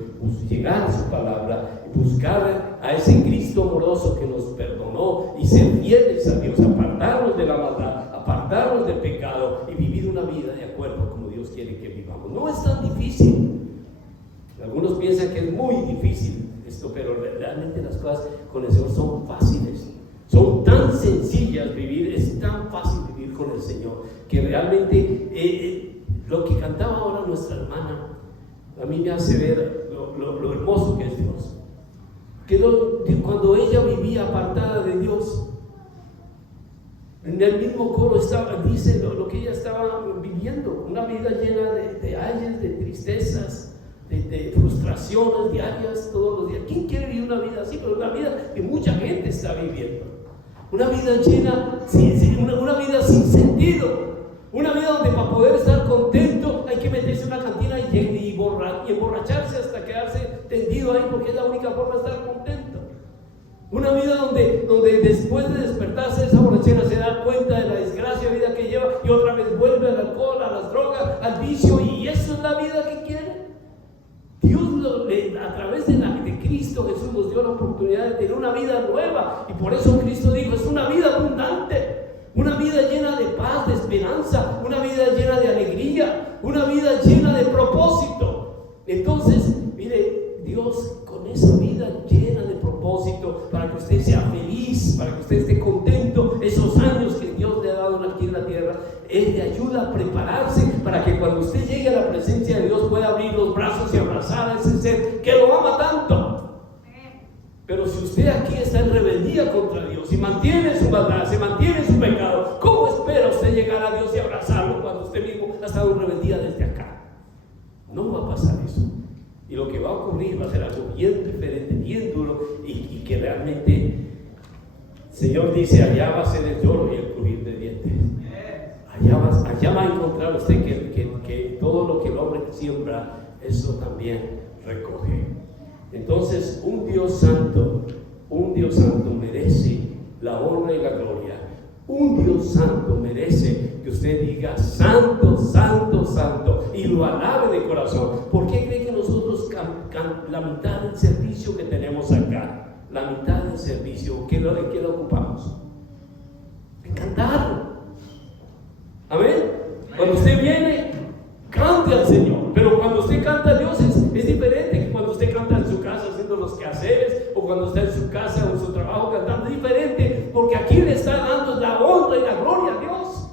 llegar a su palabra, buscar a ese Cristo amoroso que nos perdonó y ser fieles a Dios, apartarnos de la maldad, apartarnos del pecado y vivir una vida de acuerdo como Dios quiere que vivamos. No es tan difícil. Algunos piensan que es muy difícil esto, pero realmente las cosas con el Señor son fáciles. Son tan sencillas vivir, es tan fácil vivir con el Señor, que realmente lo que cantaba ahora nuestra hermana, a mí me hace ver lo hermoso que es Dios. Que cuando ella vivía apartada de Dios, en el mismo coro dice lo que ella estaba viviendo: una vida llena de ayes, de tristezas, de frustraciones diarias todos los días. ¿Quién quiere vivir una vida así? Pero una vida que mucha gente está viviendo. Una vida llena, una vida sin sentido. Una vida donde para poder estar contento hay que meterse en una cantina y emborracharse hasta quedarse tendido ahí, porque es la única forma de estar contento. Una vida donde después de despertarse de esa borrachera se da cuenta de la desgracia de vida que lleva, y otra vez vuelve al alcohol, a las drogas, al vicio, y eso es la vida que quiere. Dios a través de Cristo Jesús nos dio la oportunidad de tener una vida nueva, y por eso Cristo dijo: es una vida abundante. Una vida llena de paz, de esperanza, una vida llena de alegría, una vida llena de propósito. Entonces, mire, Dios con esa vida llena de propósito, para que usted sea feliz, para que usted esté contento, esos años que Dios le ha dado aquí en la tierra, Él le ayuda a prepararse para que cuando usted llegue a la presencia de Dios pueda abrir los brazos y abrazar a ese ser que lo ama tanto. Pero si usted aquí está en rebeldía contra Dios y mantiene su maldad, se mantiene su pecado, ¿cómo espera usted llegar a Dios y abrazarlo cuando usted mismo ha estado en rebeldía desde acá? ocurrir, va a ser algo bien diferente, bien duro, y que realmente el Señor dice, allá va a ser el lloro y el crujir de dientes. Allá va a encontrar usted que todo lo que el hombre siembra, eso también recoge. Entonces, un Dios santo merece la honra y la gloria. Un Dios santo merece que usted diga santo, santo, santo, y lo alabe de corazón. ¿Por qué cree que nosotros la mitad del servicio que tenemos acá, la mitad del servicio, ¿en qué lo ocupamos? En cantar. Amén. Cuando usted viene, cante al Señor, pero cuando usted canta a Dios es diferente que cuando usted canta en su casa haciendo los quehaceres, o cuando está en su casa o en su trabajo cantando. Es diferente, porque aquí le está dando la honra y la gloria a Dios,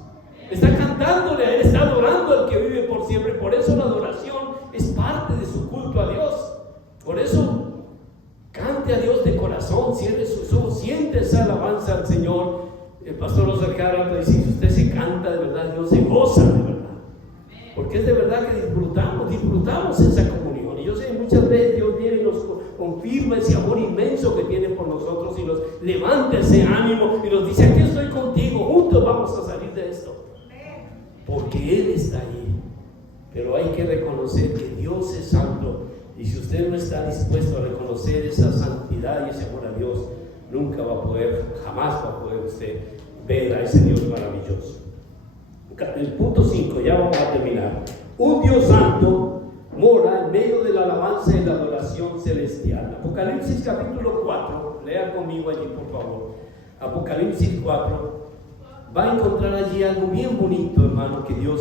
está cantándole a Él, está adorando al que vive por siempre. Por eso la adoración es parte de su culto a Dios. Por eso cante a Dios de corazón, cierre sus ojos, siente esa alabanza al Señor. El pastor Oscar Carlos dice, si usted se canta de verdad, Dios se goza de verdad, porque es de verdad que disfrutamos esa comunión. Y yo sé, muchas veces Dios viene y nos confirma ese amor inmenso que tiene por nosotros, y nos levanta ese ánimo y nos dice, aquí estoy contigo, juntos vamos a salir de esto, porque Él está allí. Pero hay que reconocer que Dios es santo, y si usted no está dispuesto a reconocer esa santidad y ese amor a Dios, nunca va a poder, jamás va a poder usted ver a ese Dios maravilloso. El punto 5, ya vamos a terminar. Un Dios santo mora en medio de la alabanza y la adoración celestial. Apocalipsis capítulo 4, lea conmigo allí por favor. Apocalipsis 4, va a encontrar allí algo bien bonito, hermano, que Dios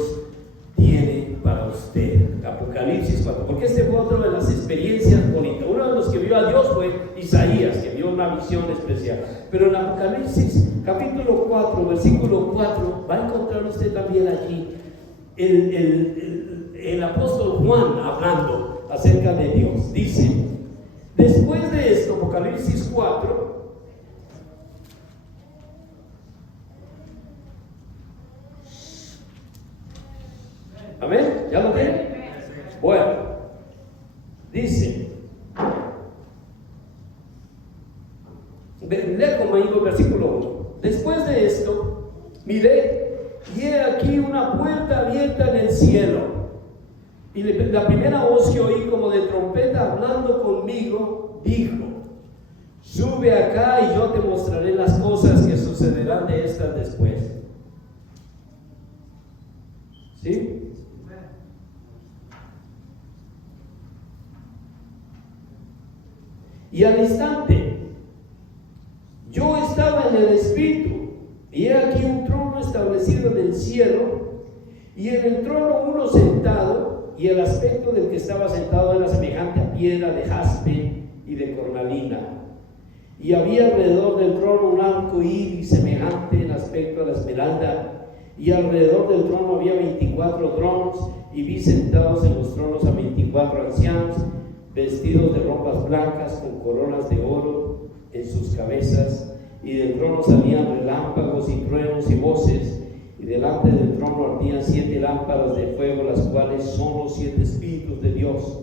tiene para usted. Apocalipsis 4, porque este fue otra de las experiencias bonitas. Uno de los que vio a Dios fue Isaías, que vio una visión especial. Pero en Apocalipsis capítulo 4, versículo 4, va a encontrar usted también allí el apóstol Juan hablando acerca de Dios. Dice, después de esto, Apocalipsis 4, ¿amén? ¿Ya lo tienen? Bueno, dice, lee conmigo el versículo 1. Después de esto, miré, y he aquí una puerta abierta en el cielo. Y la primera voz que oí como de trompeta hablando conmigo, dijo, sube acá y yo te mostraré las cosas que sucederán de estas después. ¿Sí? Y al instante, yo estaba en el Espíritu, y he aquí un trono establecido en el cielo, y en el trono uno sentado, y el aspecto del que estaba sentado era semejante a piedra de jaspe y de cornalina. Y había alrededor del trono un arco iris semejante en aspecto a la esmeralda, y alrededor del trono había 24 tronos, y vi sentados en los tronos a 24 ancianos, vestidos de ropas blancas con coronas de oro en sus cabezas, y del trono salían relámpagos y truenos y voces, y delante del trono ardían 7 lámparas de fuego, las cuales son los 7 espíritus de Dios.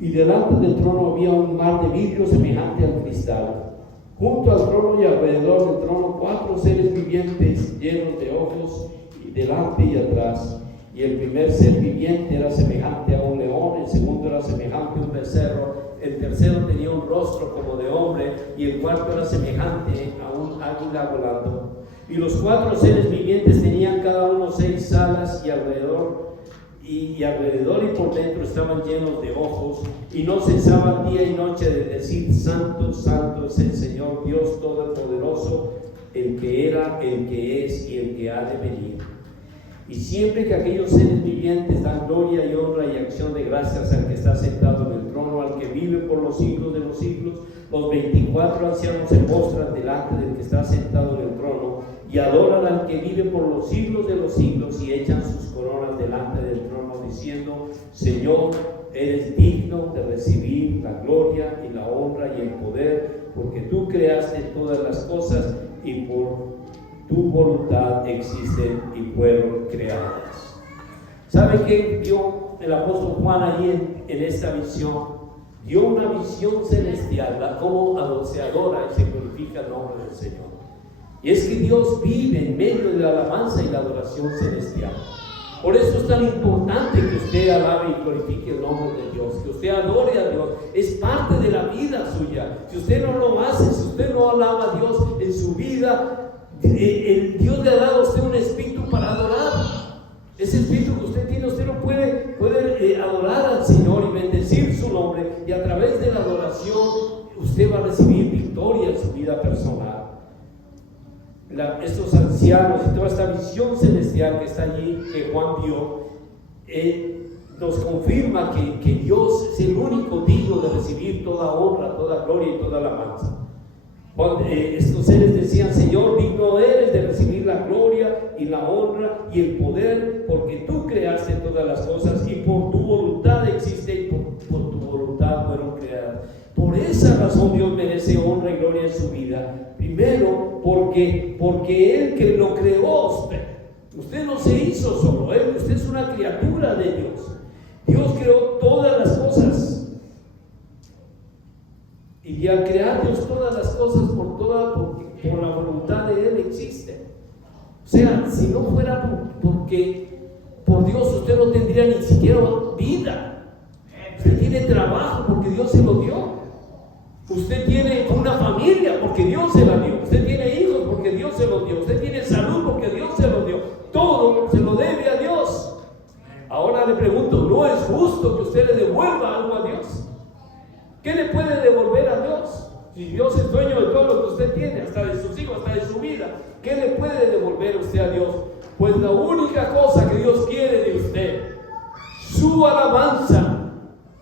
Y delante del trono había un mar de vidrio semejante al cristal. Junto al trono y alrededor del trono 4 seres vivientes llenos de ojos, y delante y atrás. Y el primer ser viviente era semejante a un león, el segundo era semejante a un becerro, el tercero tenía un rostro como de hombre, y el cuarto era semejante a un águila volando. Y los 4 seres vivientes tenían cada uno 6 alas, y alrededor y por dentro estaban llenos de ojos, y no cesaban día y noche de decir, santo, santo es el Señor Dios Todopoderoso, el que era, el que es y el que ha de venir. Y siempre que aquellos seres vivientes dan gloria y honra y acción de gracias al que está sentado en el trono, al que vive por los siglos de los siglos, los 24 ancianos se postran delante del que está sentado en el trono y adoran al que vive por los siglos de los siglos, y echan sus coronas delante del trono diciendo, Señor, eres digno de recibir la gloria y la honra y el poder, porque tú creaste todas las cosas y por tu voluntad existen y fueron creadas. ¿Sabe qué vio el apóstol Juan ahí en esta visión? dio una visión celestial, cómo se adora y se glorifica el nombre del Señor. Y es que Dios vive en medio de la alabanza y la adoración celestial. Por eso es tan importante que usted alabe y glorifique el nombre de Dios, que usted adore a Dios. Es parte de la vida suya. Si usted no lo hace, si usted no alaba a Dios en su vida, Dios le ha dado a usted un espíritu para adorar. Ese espíritu que usted tiene, usted no puede adorar al Señor y bendecir su nombre, y a través de la adoración usted va a recibir victoria en su vida personal. Estos ancianos y toda esta visión celestial que está allí, que Juan vio, nos confirma que Dios es el único digno de recibir toda honra, toda gloria y toda alabanza. Estos seres decían: Señor, digno eres de recibir la gloria y la honra y el poder, porque tú creaste todas las cosas y por tu voluntad existe y por tu voluntad fueron creadas. Por esa razón Dios merece honra y gloria en su vida. Primero, porque Él que lo creó usted no se hizo solo, usted es una criatura de Dios. Dios creó todas las cosas, y al crear Dios todas las cosas por la voluntad de Él existe. O sea, si no fuera por Dios, usted no tendría ni siquiera vida. Usted tiene trabajo porque Dios se lo dio. Usted tiene una familia porque Dios se la dio. Usted tiene hijos porque Dios se los dio. Usted tiene salud porque Dios se lo dio. Todo se lo debe a Dios. Ahora le pregunto, ¿no es justo que usted le devuelva algo a Dios? ¿Qué le puede devolver a Dios? Si Dios es dueño de todo lo que usted tiene, hasta de sus hijos, hasta de su vida, ¿qué le puede devolver usted a Dios? Pues la única cosa que Dios quiere de usted, su alabanza,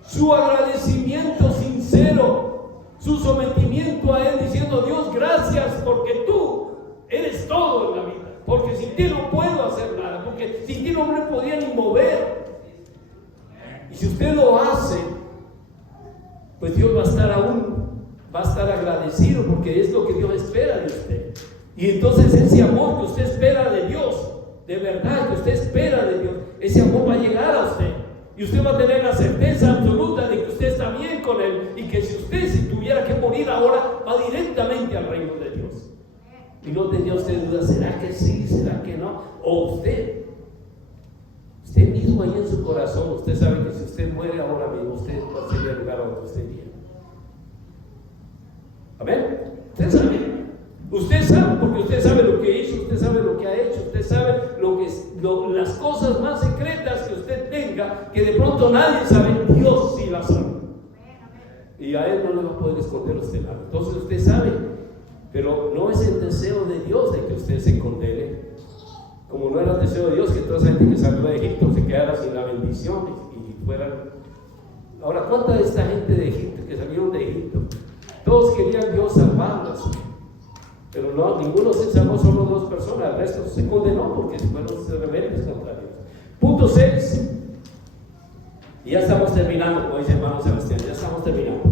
su agradecimiento sincero, su sometimiento a Él, diciendo: Dios, gracias porque tú eres todo en la vida, porque sin ti no puedo hacer nada, porque sin ti no me podía ni mover. Y si usted lo hace, pues Dios va a estar agradecido, porque es lo que Dios espera de usted. Y entonces ese amor que usted espera de Dios, de verdad que usted espera de Dios, ese amor va a llegar a usted. Y usted va a tener la certeza absoluta de que usted está bien con Él, y que si tuviera que morir ahora, va directamente al reino de Dios. Y no tendría usted duda: ¿será que sí? ¿Será que no? O usted mismo ahí en su corazón, usted sabe que si usted muere ahora mismo, usted va a ser el lugar donde usted vive. Amén. Usted sabe, porque usted sabe lo que hizo, usted sabe lo que ha hecho, usted sabe las cosas más secretas que usted tenga, que de pronto nadie sabe. Dios sí las sabe, y a Él no le va a poder esconder a usted nada. Entonces usted sabe, pero no es el deseo de Dios de que usted se condene, como no era el deseo de Dios que toda esa gente que salió de Egipto se quedara sin la bendición y fueran. Ahora, ¿cuánta de esta gente de Egipto que salieron de Egipto? Todos querían Dios salvarlos, pero no, ninguno se salvó, solo 2 personas. El resto se condenó porque fueron rebeldes contra Dios. Punto 6. Y ya estamos terminando, como dice hermano Sebastián, ya estamos terminando.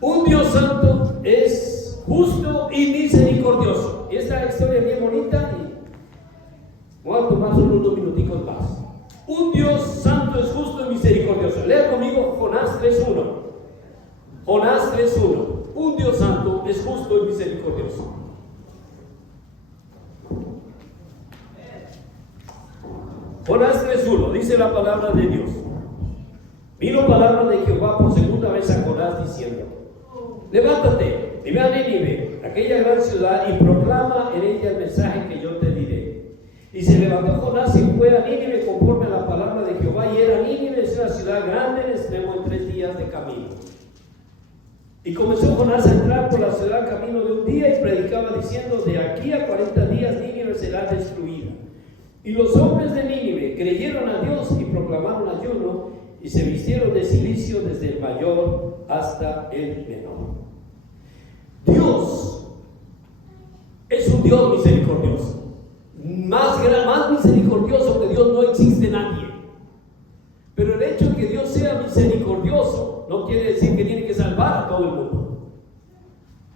Un Dios santo es justo y misericordioso. Y esta historia es bien bonita, y voy a tomar solo unos minuticos más. Un Dios santo es justo y misericordioso. Lea conmigo Jonás 3:1. Jonás 3:1. Un Dios santo es justo y misericordioso. Jonás 3:1 dice la palabra de Dios: vino palabra de Jehová por segunda vez a Jonás diciendo: levántate y ve a Nínive, aquella gran ciudad, y proclama en ella el mensaje que yo te diré. Y se levantó Jonás y fue a Nínive conforme a la palabra de Jehová, y era Nínive, es una ciudad grande en extremo, en 3 días de camino. Y comenzó Jonás a entrar por la ciudad camino de un día, y predicaba diciendo: de aquí a 40 días Nínive será destruida. Y los hombres de Nínive creyeron a Dios y proclamaron ayuno, y se vistieron de cilicio desde el mayor hasta el menor. Dios es un Dios misericordioso. Más misericordioso que Dios no existe nadie. Pero el hecho de que Dios sea misericordioso no quiere decir que tiene que salvar a todo el mundo.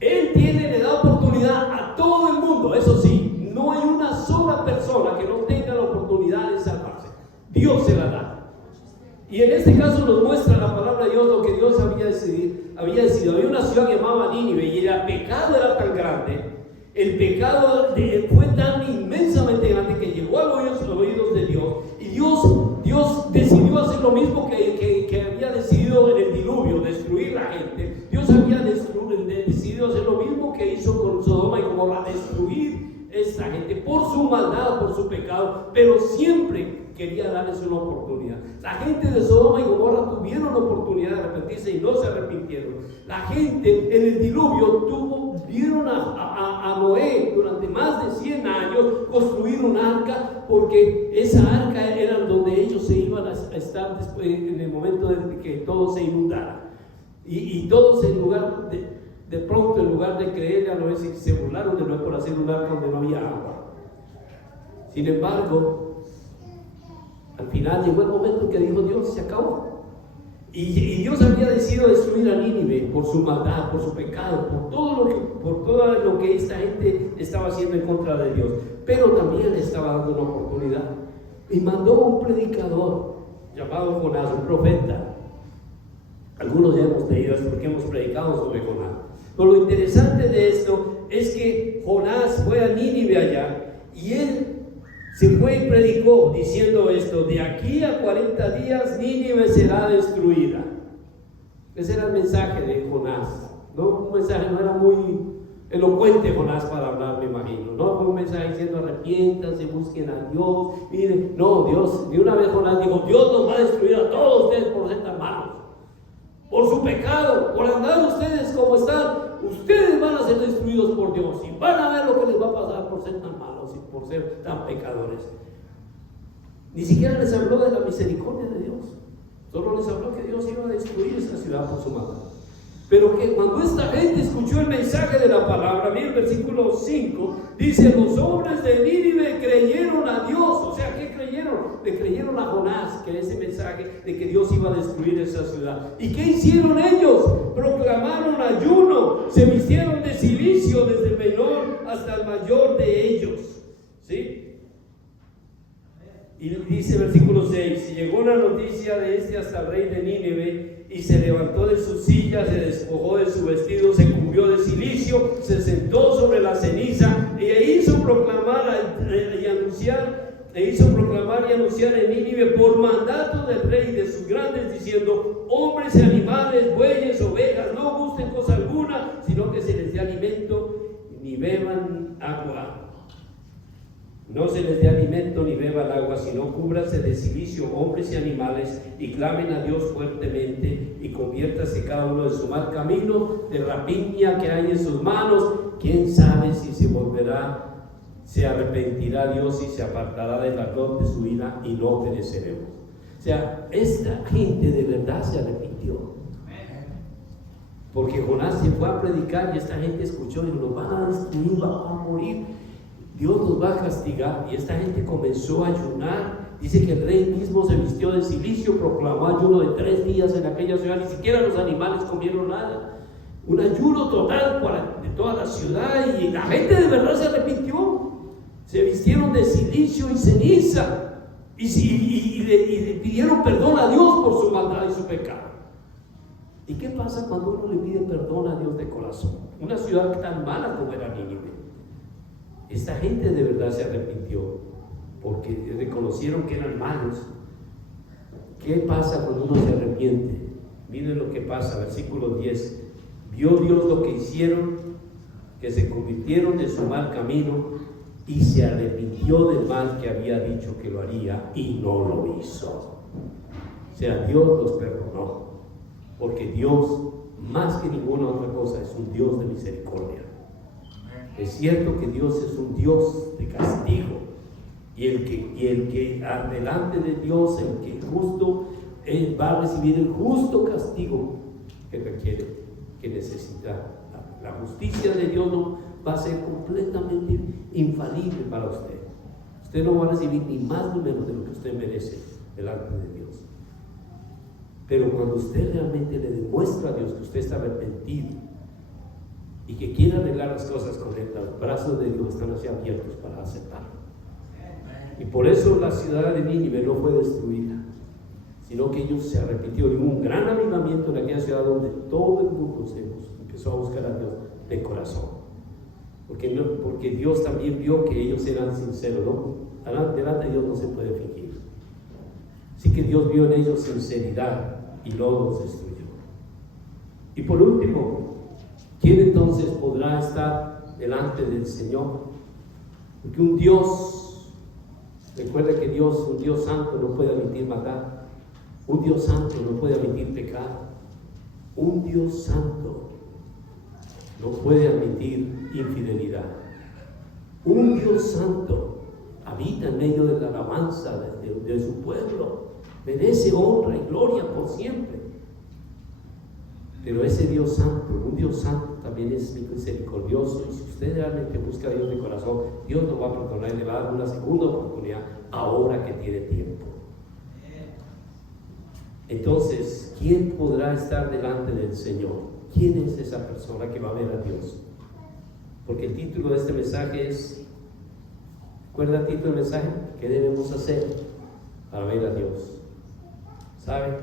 Él le da oportunidad a todo el mundo. Eso sí, no hay una sola persona que no tenga la oportunidad de salvarse. Dios se la da. Y en este caso nos muestra la palabra de Dios lo que Dios había decidido. Había una ciudad llamada Nínive y el pecado era tan grande, el pecado fue tan inmensamente grande que llegó a los oídos de Dios. Y Dios decidió hacer lo mismo que había decidido en el diluvio, destruir la gente. Dios había decidido hacer lo mismo que hizo con Sodoma y Gomorra, destruir esta gente por su maldad, por su pecado, pero siempre quería darles una oportunidad. La gente de Sodoma y Gomorra tuvieron la oportunidad de arrepentirse y no se arrepintieron. La gente en el diluvio vieron a Noé durante más de 100 años construir un arca, porque esa arca era donde ellos se iban a estar después, en el momento de que todo se inundara. Y todos en lugar de pronto, en lugar de creerle a Noé, se burlaron de Noé por hacer un arca donde no había agua. Sin embargo, al final llegó el momento en que dijo Dios, se acabó. Y Dios había decidido destruir a Nínive por su maldad, por su pecado, por todo lo que esta gente estaba haciendo en contra de Dios. Pero también le estaba dando una oportunidad. Y mandó un predicador llamado Jonás, un profeta. Algunos ya hemos leído esto porque hemos predicado sobre Jonás. Pero lo interesante de esto es que Jonás fue a Nínive allá y él se fue y predicó diciendo esto: de aquí a 40 días Nínive será destruida. Ese era el mensaje de Jonás, ¿no? Un mensaje, no era muy elocuente Jonás para hablar, me imagino, ¿no? Fue un mensaje diciendo arrepiéntanse, busquen a Dios. Miren, no, Dios, de una vez Jonás dijo: Dios nos va a destruir a todos ustedes por ser tan malos, por su pecado, por andar ustedes como están. Ustedes van a ser destruidos por Dios y van a ver lo que les va a pasar por ser tan malos y por ser tan pecadores. Ni siquiera les habló de la misericordia de Dios, solo les habló que Dios iba a destruir esa ciudad por su maldad. Pero que cuando esta gente escuchó el mensaje de la palabra, mira el versículo 5, dice: los hombres de Nínive creyeron a Dios. O sea, ¿qué creyeron? Le creyeron a Jonás, que ese mensaje de que Dios iba a destruir esa ciudad. ¿Y qué hicieron ellos? Proclamaron ayuno, se vistieron de cilicio desde el menor hasta el mayor de ellos. ¿Sí? Y dice el versículo 6: y llegó la noticia de este hasta el rey de Nínive, y se levantó de su silla, se despojó de su vestido, se cubrió de cilicio, se sentó sobre la ceniza e hizo proclamar y anunciar en Nínive por mandato del rey de sus grandes, diciendo: hombres y animales, bueyes, ovejas, no gusten cosa alguna, sino que se les dé alimento ni beban agua. No se les dé alimento ni beban agua, sino cúbranse de cilicio hombres y animales, y clamen a Dios fuertemente, y conviértase cada uno de su mal camino de rapiña que hay en sus manos. Quién sabe si se arrepentirá Dios y se apartará del ardor de su ira, y no pereceremos. O sea, esta gente de verdad se arrepintió, porque Jonás se fue a predicar y esta gente escuchó y nos van a destruir, vamos a morir, Dios nos va a castigar. Y esta gente comenzó a ayunar. Dice que el rey mismo se vistió de cilicio, proclamó ayuno de 3 días en aquella ciudad. Ni siquiera los animales comieron nada. Un ayuno total de toda la ciudad, y la gente de verdad se arrepintió. Se vistieron de cilicio y ceniza y le pidieron perdón a Dios por su maldad y su pecado. ¿Y qué pasa cuando uno le pide perdón a Dios de corazón? Una ciudad tan mala como era Nínive. Esta gente de verdad se arrepintió porque reconocieron que eran malos. ¿Qué pasa cuando uno se arrepiente? Miren lo que pasa, versículo 10. Vio Dios lo que hicieron, que se convirtieron de su mal camino, y se arrepintió del mal que había dicho que lo haría, y no lo hizo. O sea, Dios los perdonó, porque Dios, más que ninguna otra cosa, es un Dios de misericordia. Es cierto que Dios es un Dios de castigo, y el que delante de Dios, el que es justo, él va a recibir el justo castigo que requiere, que necesita. La justicia de Dios no va a ser completamente infalible para usted. Usted no va a recibir ni más ni menos de lo que usted merece delante de Dios. Pero cuando usted realmente le demuestra a Dios que usted está arrepentido y que quiere arreglar las cosas correctas, los brazos de Dios están así abiertos para aceptarlo. Y por eso la ciudad de Nínive no fue destruida, sino que ellos se arrepintieron en un gran avivamiento en aquella ciudad donde todo el mundo empezó a buscar a Dios de corazón. Porque Dios también vio que ellos eran sinceros, ¿no? Delante de Dios no se puede fingir. Así que Dios vio en ellos sinceridad y no los destruyó. Y por último, ¿quién entonces podrá estar delante del Señor? Porque un Dios, recuerda que Dios, un Dios santo, no puede admitir maldad. Un Dios santo no puede admitir pecado. Un Dios santo no puede admitir infidelidad. Un Dios santo habita en medio de la alabanza de su pueblo. Merece honra y gloria por siempre. Pero ese Dios santo, un Dios santo, también es misericordioso. Y si usted realmente busca a Dios de corazón, Dios lo va a perdonar y le va a dar una segunda oportunidad ahora que tiene tiempo. Entonces, ¿quién podrá estar delante del Señor? ¿Quién es esa persona que va a ver a Dios? Porque el título de este mensaje es, ¿recuerda el título del mensaje? ¿Qué debemos hacer para ver a Dios? ¿Sabe?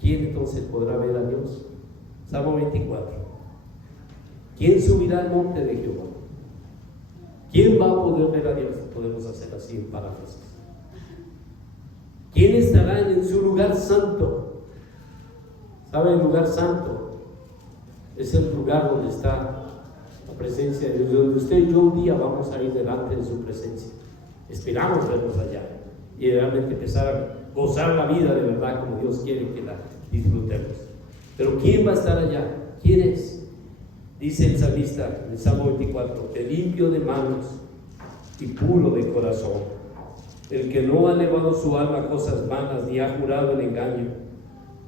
¿Quién entonces podrá ver a Dios? Salmo 24. ¿Quién subirá al monte de Jehová? ¿Quién va a poder ver a Dios? Podemos hacer así en paráfrasis. ¿Quién estará en su lugar santo? ¿Sabe? El lugar santo es el lugar donde está la presencia de Dios, donde usted y yo un día vamos a ir delante de su presencia. Esperamos vernos allá y realmente empezar a gozar la vida de verdad como Dios quiere que la disfrutemos. Pero ¿quién va a estar allá? ¿Quién es? Dice el salmista en el Salmo 24: de limpio de manos y puro de corazón, el que no ha elevado su alma a cosas vanas ni ha jurado el engaño,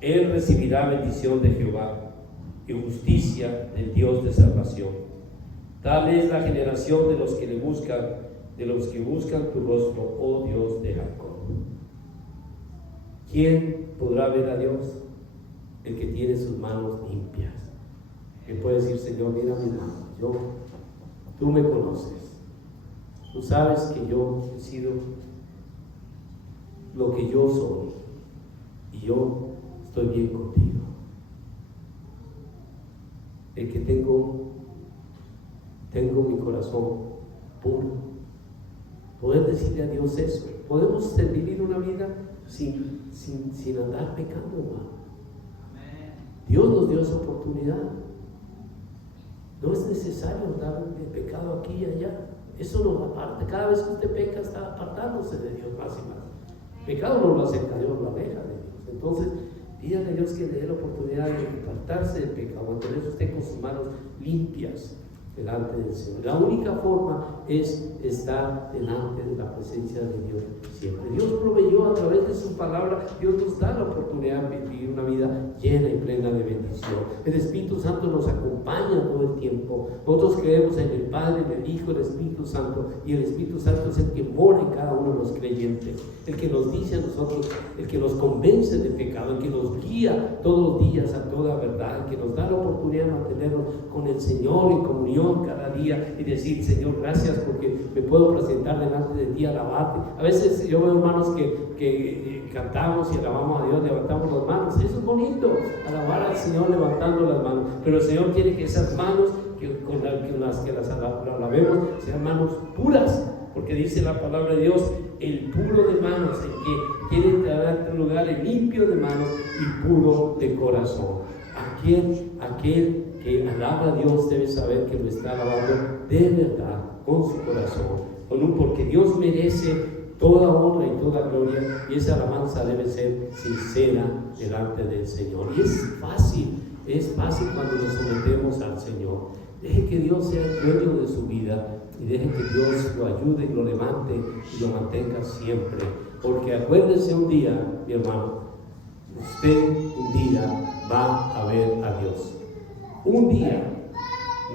él recibirá bendición de Jehová y justicia del Dios de salvación. Tal es la generación de los que le buscan, de los que buscan tu rostro, oh Dios de Jacob. ¿Quién podrá ver a Dios? El que tiene sus manos limpias, que puede decir: Señor, mira mis manos, tú me conoces, tú sabes que yo he sido lo que yo soy y yo estoy bien contigo. El que tengo mi corazón puro. Poder decirle a Dios eso. Podemos vivir una vida sin andar pecando, hermano. Dios nos dio esa oportunidad. No es necesario andar de pecado aquí y allá. Eso nos aparta. Cada vez que usted peca, está apartándose de Dios más y más. Pecado no lo acerca a Dios, lo aleja de Dios. Entonces, pídale a Dios que le dé la oportunidad de apartarse del pecado, mantenerse usted con sus manos limpias delante del Señor. La única forma es estar delante de la presencia de Dios siempre. Dios proveyó a través de su palabra, Dios nos da la oportunidad de vivir una vida llena y plena de bendición. El Espíritu Santo nos acompaña todo el tiempo. Nosotros creemos en el Padre, en el Hijo, el Espíritu Santo, y el Espíritu Santo es el que mora en cada uno de los creyentes, el que nos dice a nosotros, el que nos convence del pecado, el que nos guía todos los días a toda verdad, el que nos da la oportunidad de mantenernos con el Señor en comunión cada día y decir: Señor, gracias porque me puedo presentar delante de ti, alabarte. A veces yo veo hermanos que cantamos y alabamos a Dios, levantamos las manos. Eso es bonito, alabar al Señor levantando las manos, pero el Señor quiere que esas manos con las que las alabemos sean manos puras, porque dice la palabra de Dios: el puro de manos, el que quiere entrar en un lugar limpio de manos y puro de corazón. Aquel que alaba a Dios debe saber que lo está alabando de verdad, con su corazón, porque Dios merece toda honra y toda gloria, y esa alabanza debe ser sincera delante del Señor. Y es fácil cuando nos sometemos al Señor. Deje que Dios sea el dueño de su vida y deje que Dios lo ayude y lo levante y lo mantenga siempre. Porque acuérdese un día, mi hermano, usted un día va a ver a Dios. Un día,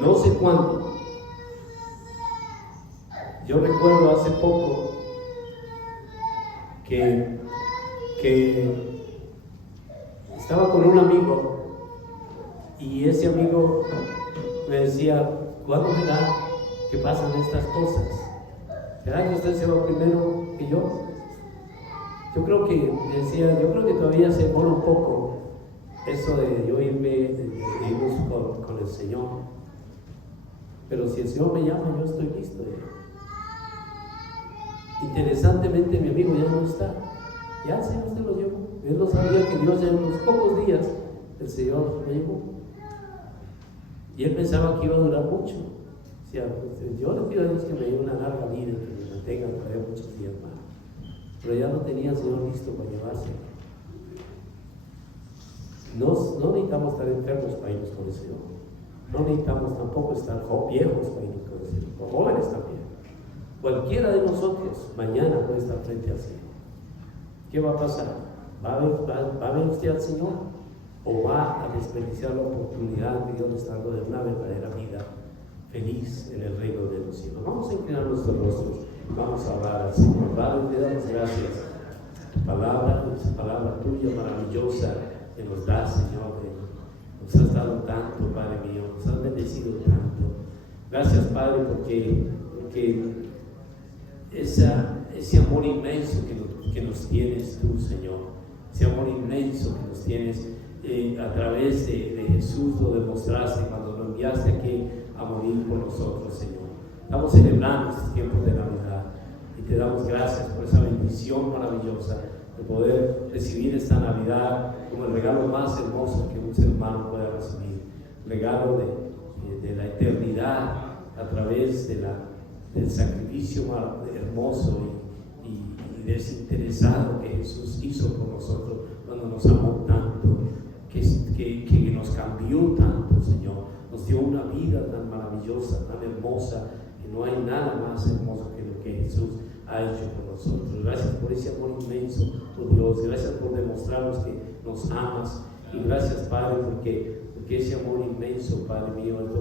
no sé cuándo. Yo recuerdo hace poco que estaba con un amigo y ese amigo me decía: ¿cuándo será que pasan estas cosas? ¿Será que usted se va primero que yo? Yo creo que todavía se demora un poco eso de yo irnos con el Señor. Pero si el Señor me llama, yo estoy listo. Interesantemente, mi amigo ya no está. Ya el Señor se lo llevó. Él no sabía que Dios en unos pocos días el Señor lo llevó. Y él pensaba que iba a durar mucho. O sea, yo le pido a Dios que me dé una larga vida, que me mantenga todavía muchos días más. Pero ya no tenía el Señor listo para llevarse. No necesitamos estar enfermos para irnos con el Señor. No necesitamos tampoco estar viejos para irnos con el Señor, o jóvenes también. Cualquiera de nosotros mañana puede estar frente al Señor. ¿Qué va a pasar? ¿Va a ver usted al Señor? ¿O va a desperdiciar la oportunidad que Dios le está dando de una verdadera vida feliz en el reino de los cielos? Vamos a inclinar nuestros rostros, vamos a orar al Señor. Padre, te damos gracias. Tu palabra, esa palabra tuya maravillosa que nos da, Señor. Nos has dado tanto, Padre mío, nos has bendecido tanto. Gracias, Padre, porque ese amor inmenso que nos tienes tú, Señor, ese amor inmenso que nos tienes a través de Jesús, lo demostraste cuando lo enviaste aquí a morir por nosotros, Señor. Estamos celebrando estos tiempos de Navidad y te damos gracias por esa bendición maravillosa de poder recibir esta Navidad como el regalo más hermoso que un ser humano pueda recibir, regalo de la eternidad a través del sacrificio hermoso y desinteresado que Jesús hizo por nosotros cuando nos amó tanto, que nos cambió tanto, Señor, nos dio una vida tan maravillosa, tan hermosa, que no hay nada más hermoso que lo que Jesús ha hecho por nosotros. Gracias por ese amor inmenso, oh Dios, gracias por demostrarnos que nos amas, y gracias, Padre, porque ese amor inmenso, Padre mío, es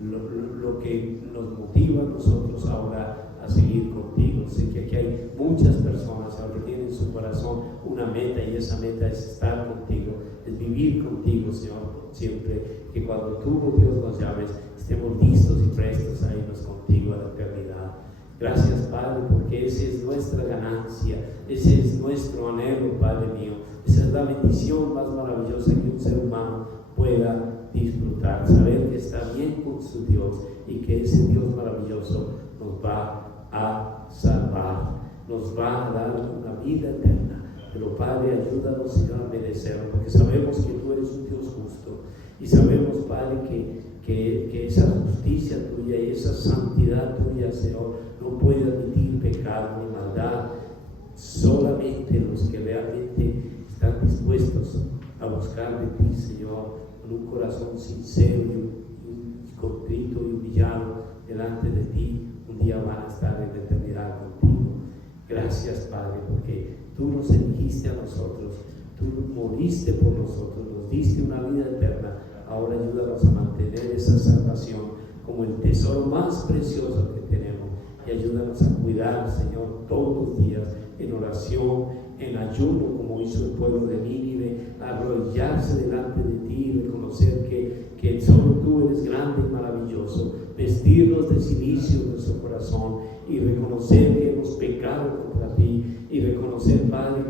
lo que nos motiva a nosotros ahora a seguir contigo. Sé que aquí hay muchas personas ahora que tienen en su corazón una meta, y esa meta es estar contigo, es vivir contigo, Señor, siempre. Que cuando tú, oh Dios, nos llames, estemos listos y prestos a irnos contigo a la eternidad. Gracias, Padre, porque esa es nuestra ganancia, ese es nuestro anhelo, Padre mío. Esa es la bendición más maravillosa que un ser humano pueda disfrutar, saber que está bien con su Dios y que ese Dios maravilloso nos va a salvar, nos va a dar una vida eterna. Pero, Padre, ayúdanos, Señor, a merecerlo, porque sabemos que tú eres un Dios justo, y sabemos, Padre, que esa justicia tuya y esa santidad tuya, Señor, no puede admitir pecado ni maldad. Solamente los que realmente están dispuestos a buscar de ti, Señor, con un corazón sincero y contrito y humillado delante de ti, un día van a estar en la eternidad contigo. Gracias, Padre, porque tú nos elegiste a nosotros, tú moriste por nosotros, nos diste una vida eterna. Ahora ayúdanos a mantener esa salvación como el tesoro más precioso que tenemos, y ayúdanos a cuidar, Señor, todos los días en oración, en ayuno, como hizo el pueblo de Nínive, arrodillarse delante de ti, reconocer que solo tú eres grande y maravilloso, vestirnos de silicio en nuestro corazón y reconocer que hemos pecado contra ti, y reconocer, Padre,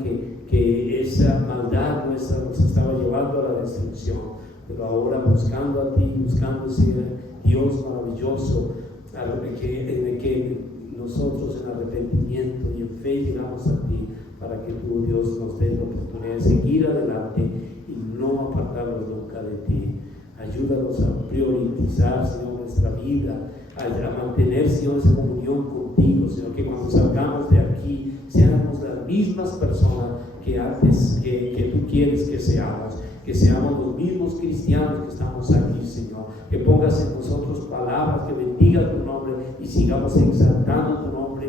que esa maldad nuestra nos estaba llevando a la destrucción. Pero ahora buscando a ti, buscando ese Dios maravilloso, en el que nosotros en arrepentimiento y en fe llegamos a ti, para que tú, Dios, nos des la oportunidad de seguir adelante y no apartarnos nunca de ti. Ayúdanos a priorizar, Señor, nuestra vida, a mantener, Señor, esa comunión contigo, Señor, que cuando salgamos de aquí seamos las mismas personas que antes que tú quieres que seamos los mismos cristianos que estamos aquí, Señor, que pongas en nosotros palabras que bendigan tu nombre y sigamos exaltando tu nombre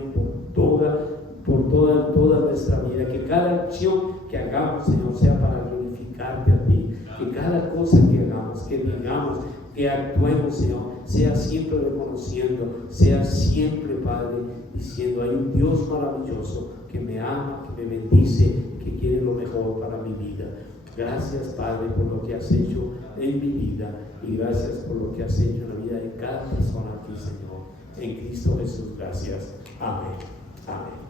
por toda nuestra vida, que cada acción que hagamos, Señor, sea para glorificarte a ti, que cada cosa que hagamos, que digamos, que actuemos, Señor, sea siempre reconociendo, sea siempre, Padre, diciendo: hay un Dios maravilloso que me ama, que me bendice, que quiere lo mejor para mi vida. Gracias, Padre, por lo que has hecho en mi vida, y gracias por lo que has hecho en la vida de cada persona aquí, Señor. En Cristo Jesús, gracias. Amén. Amén.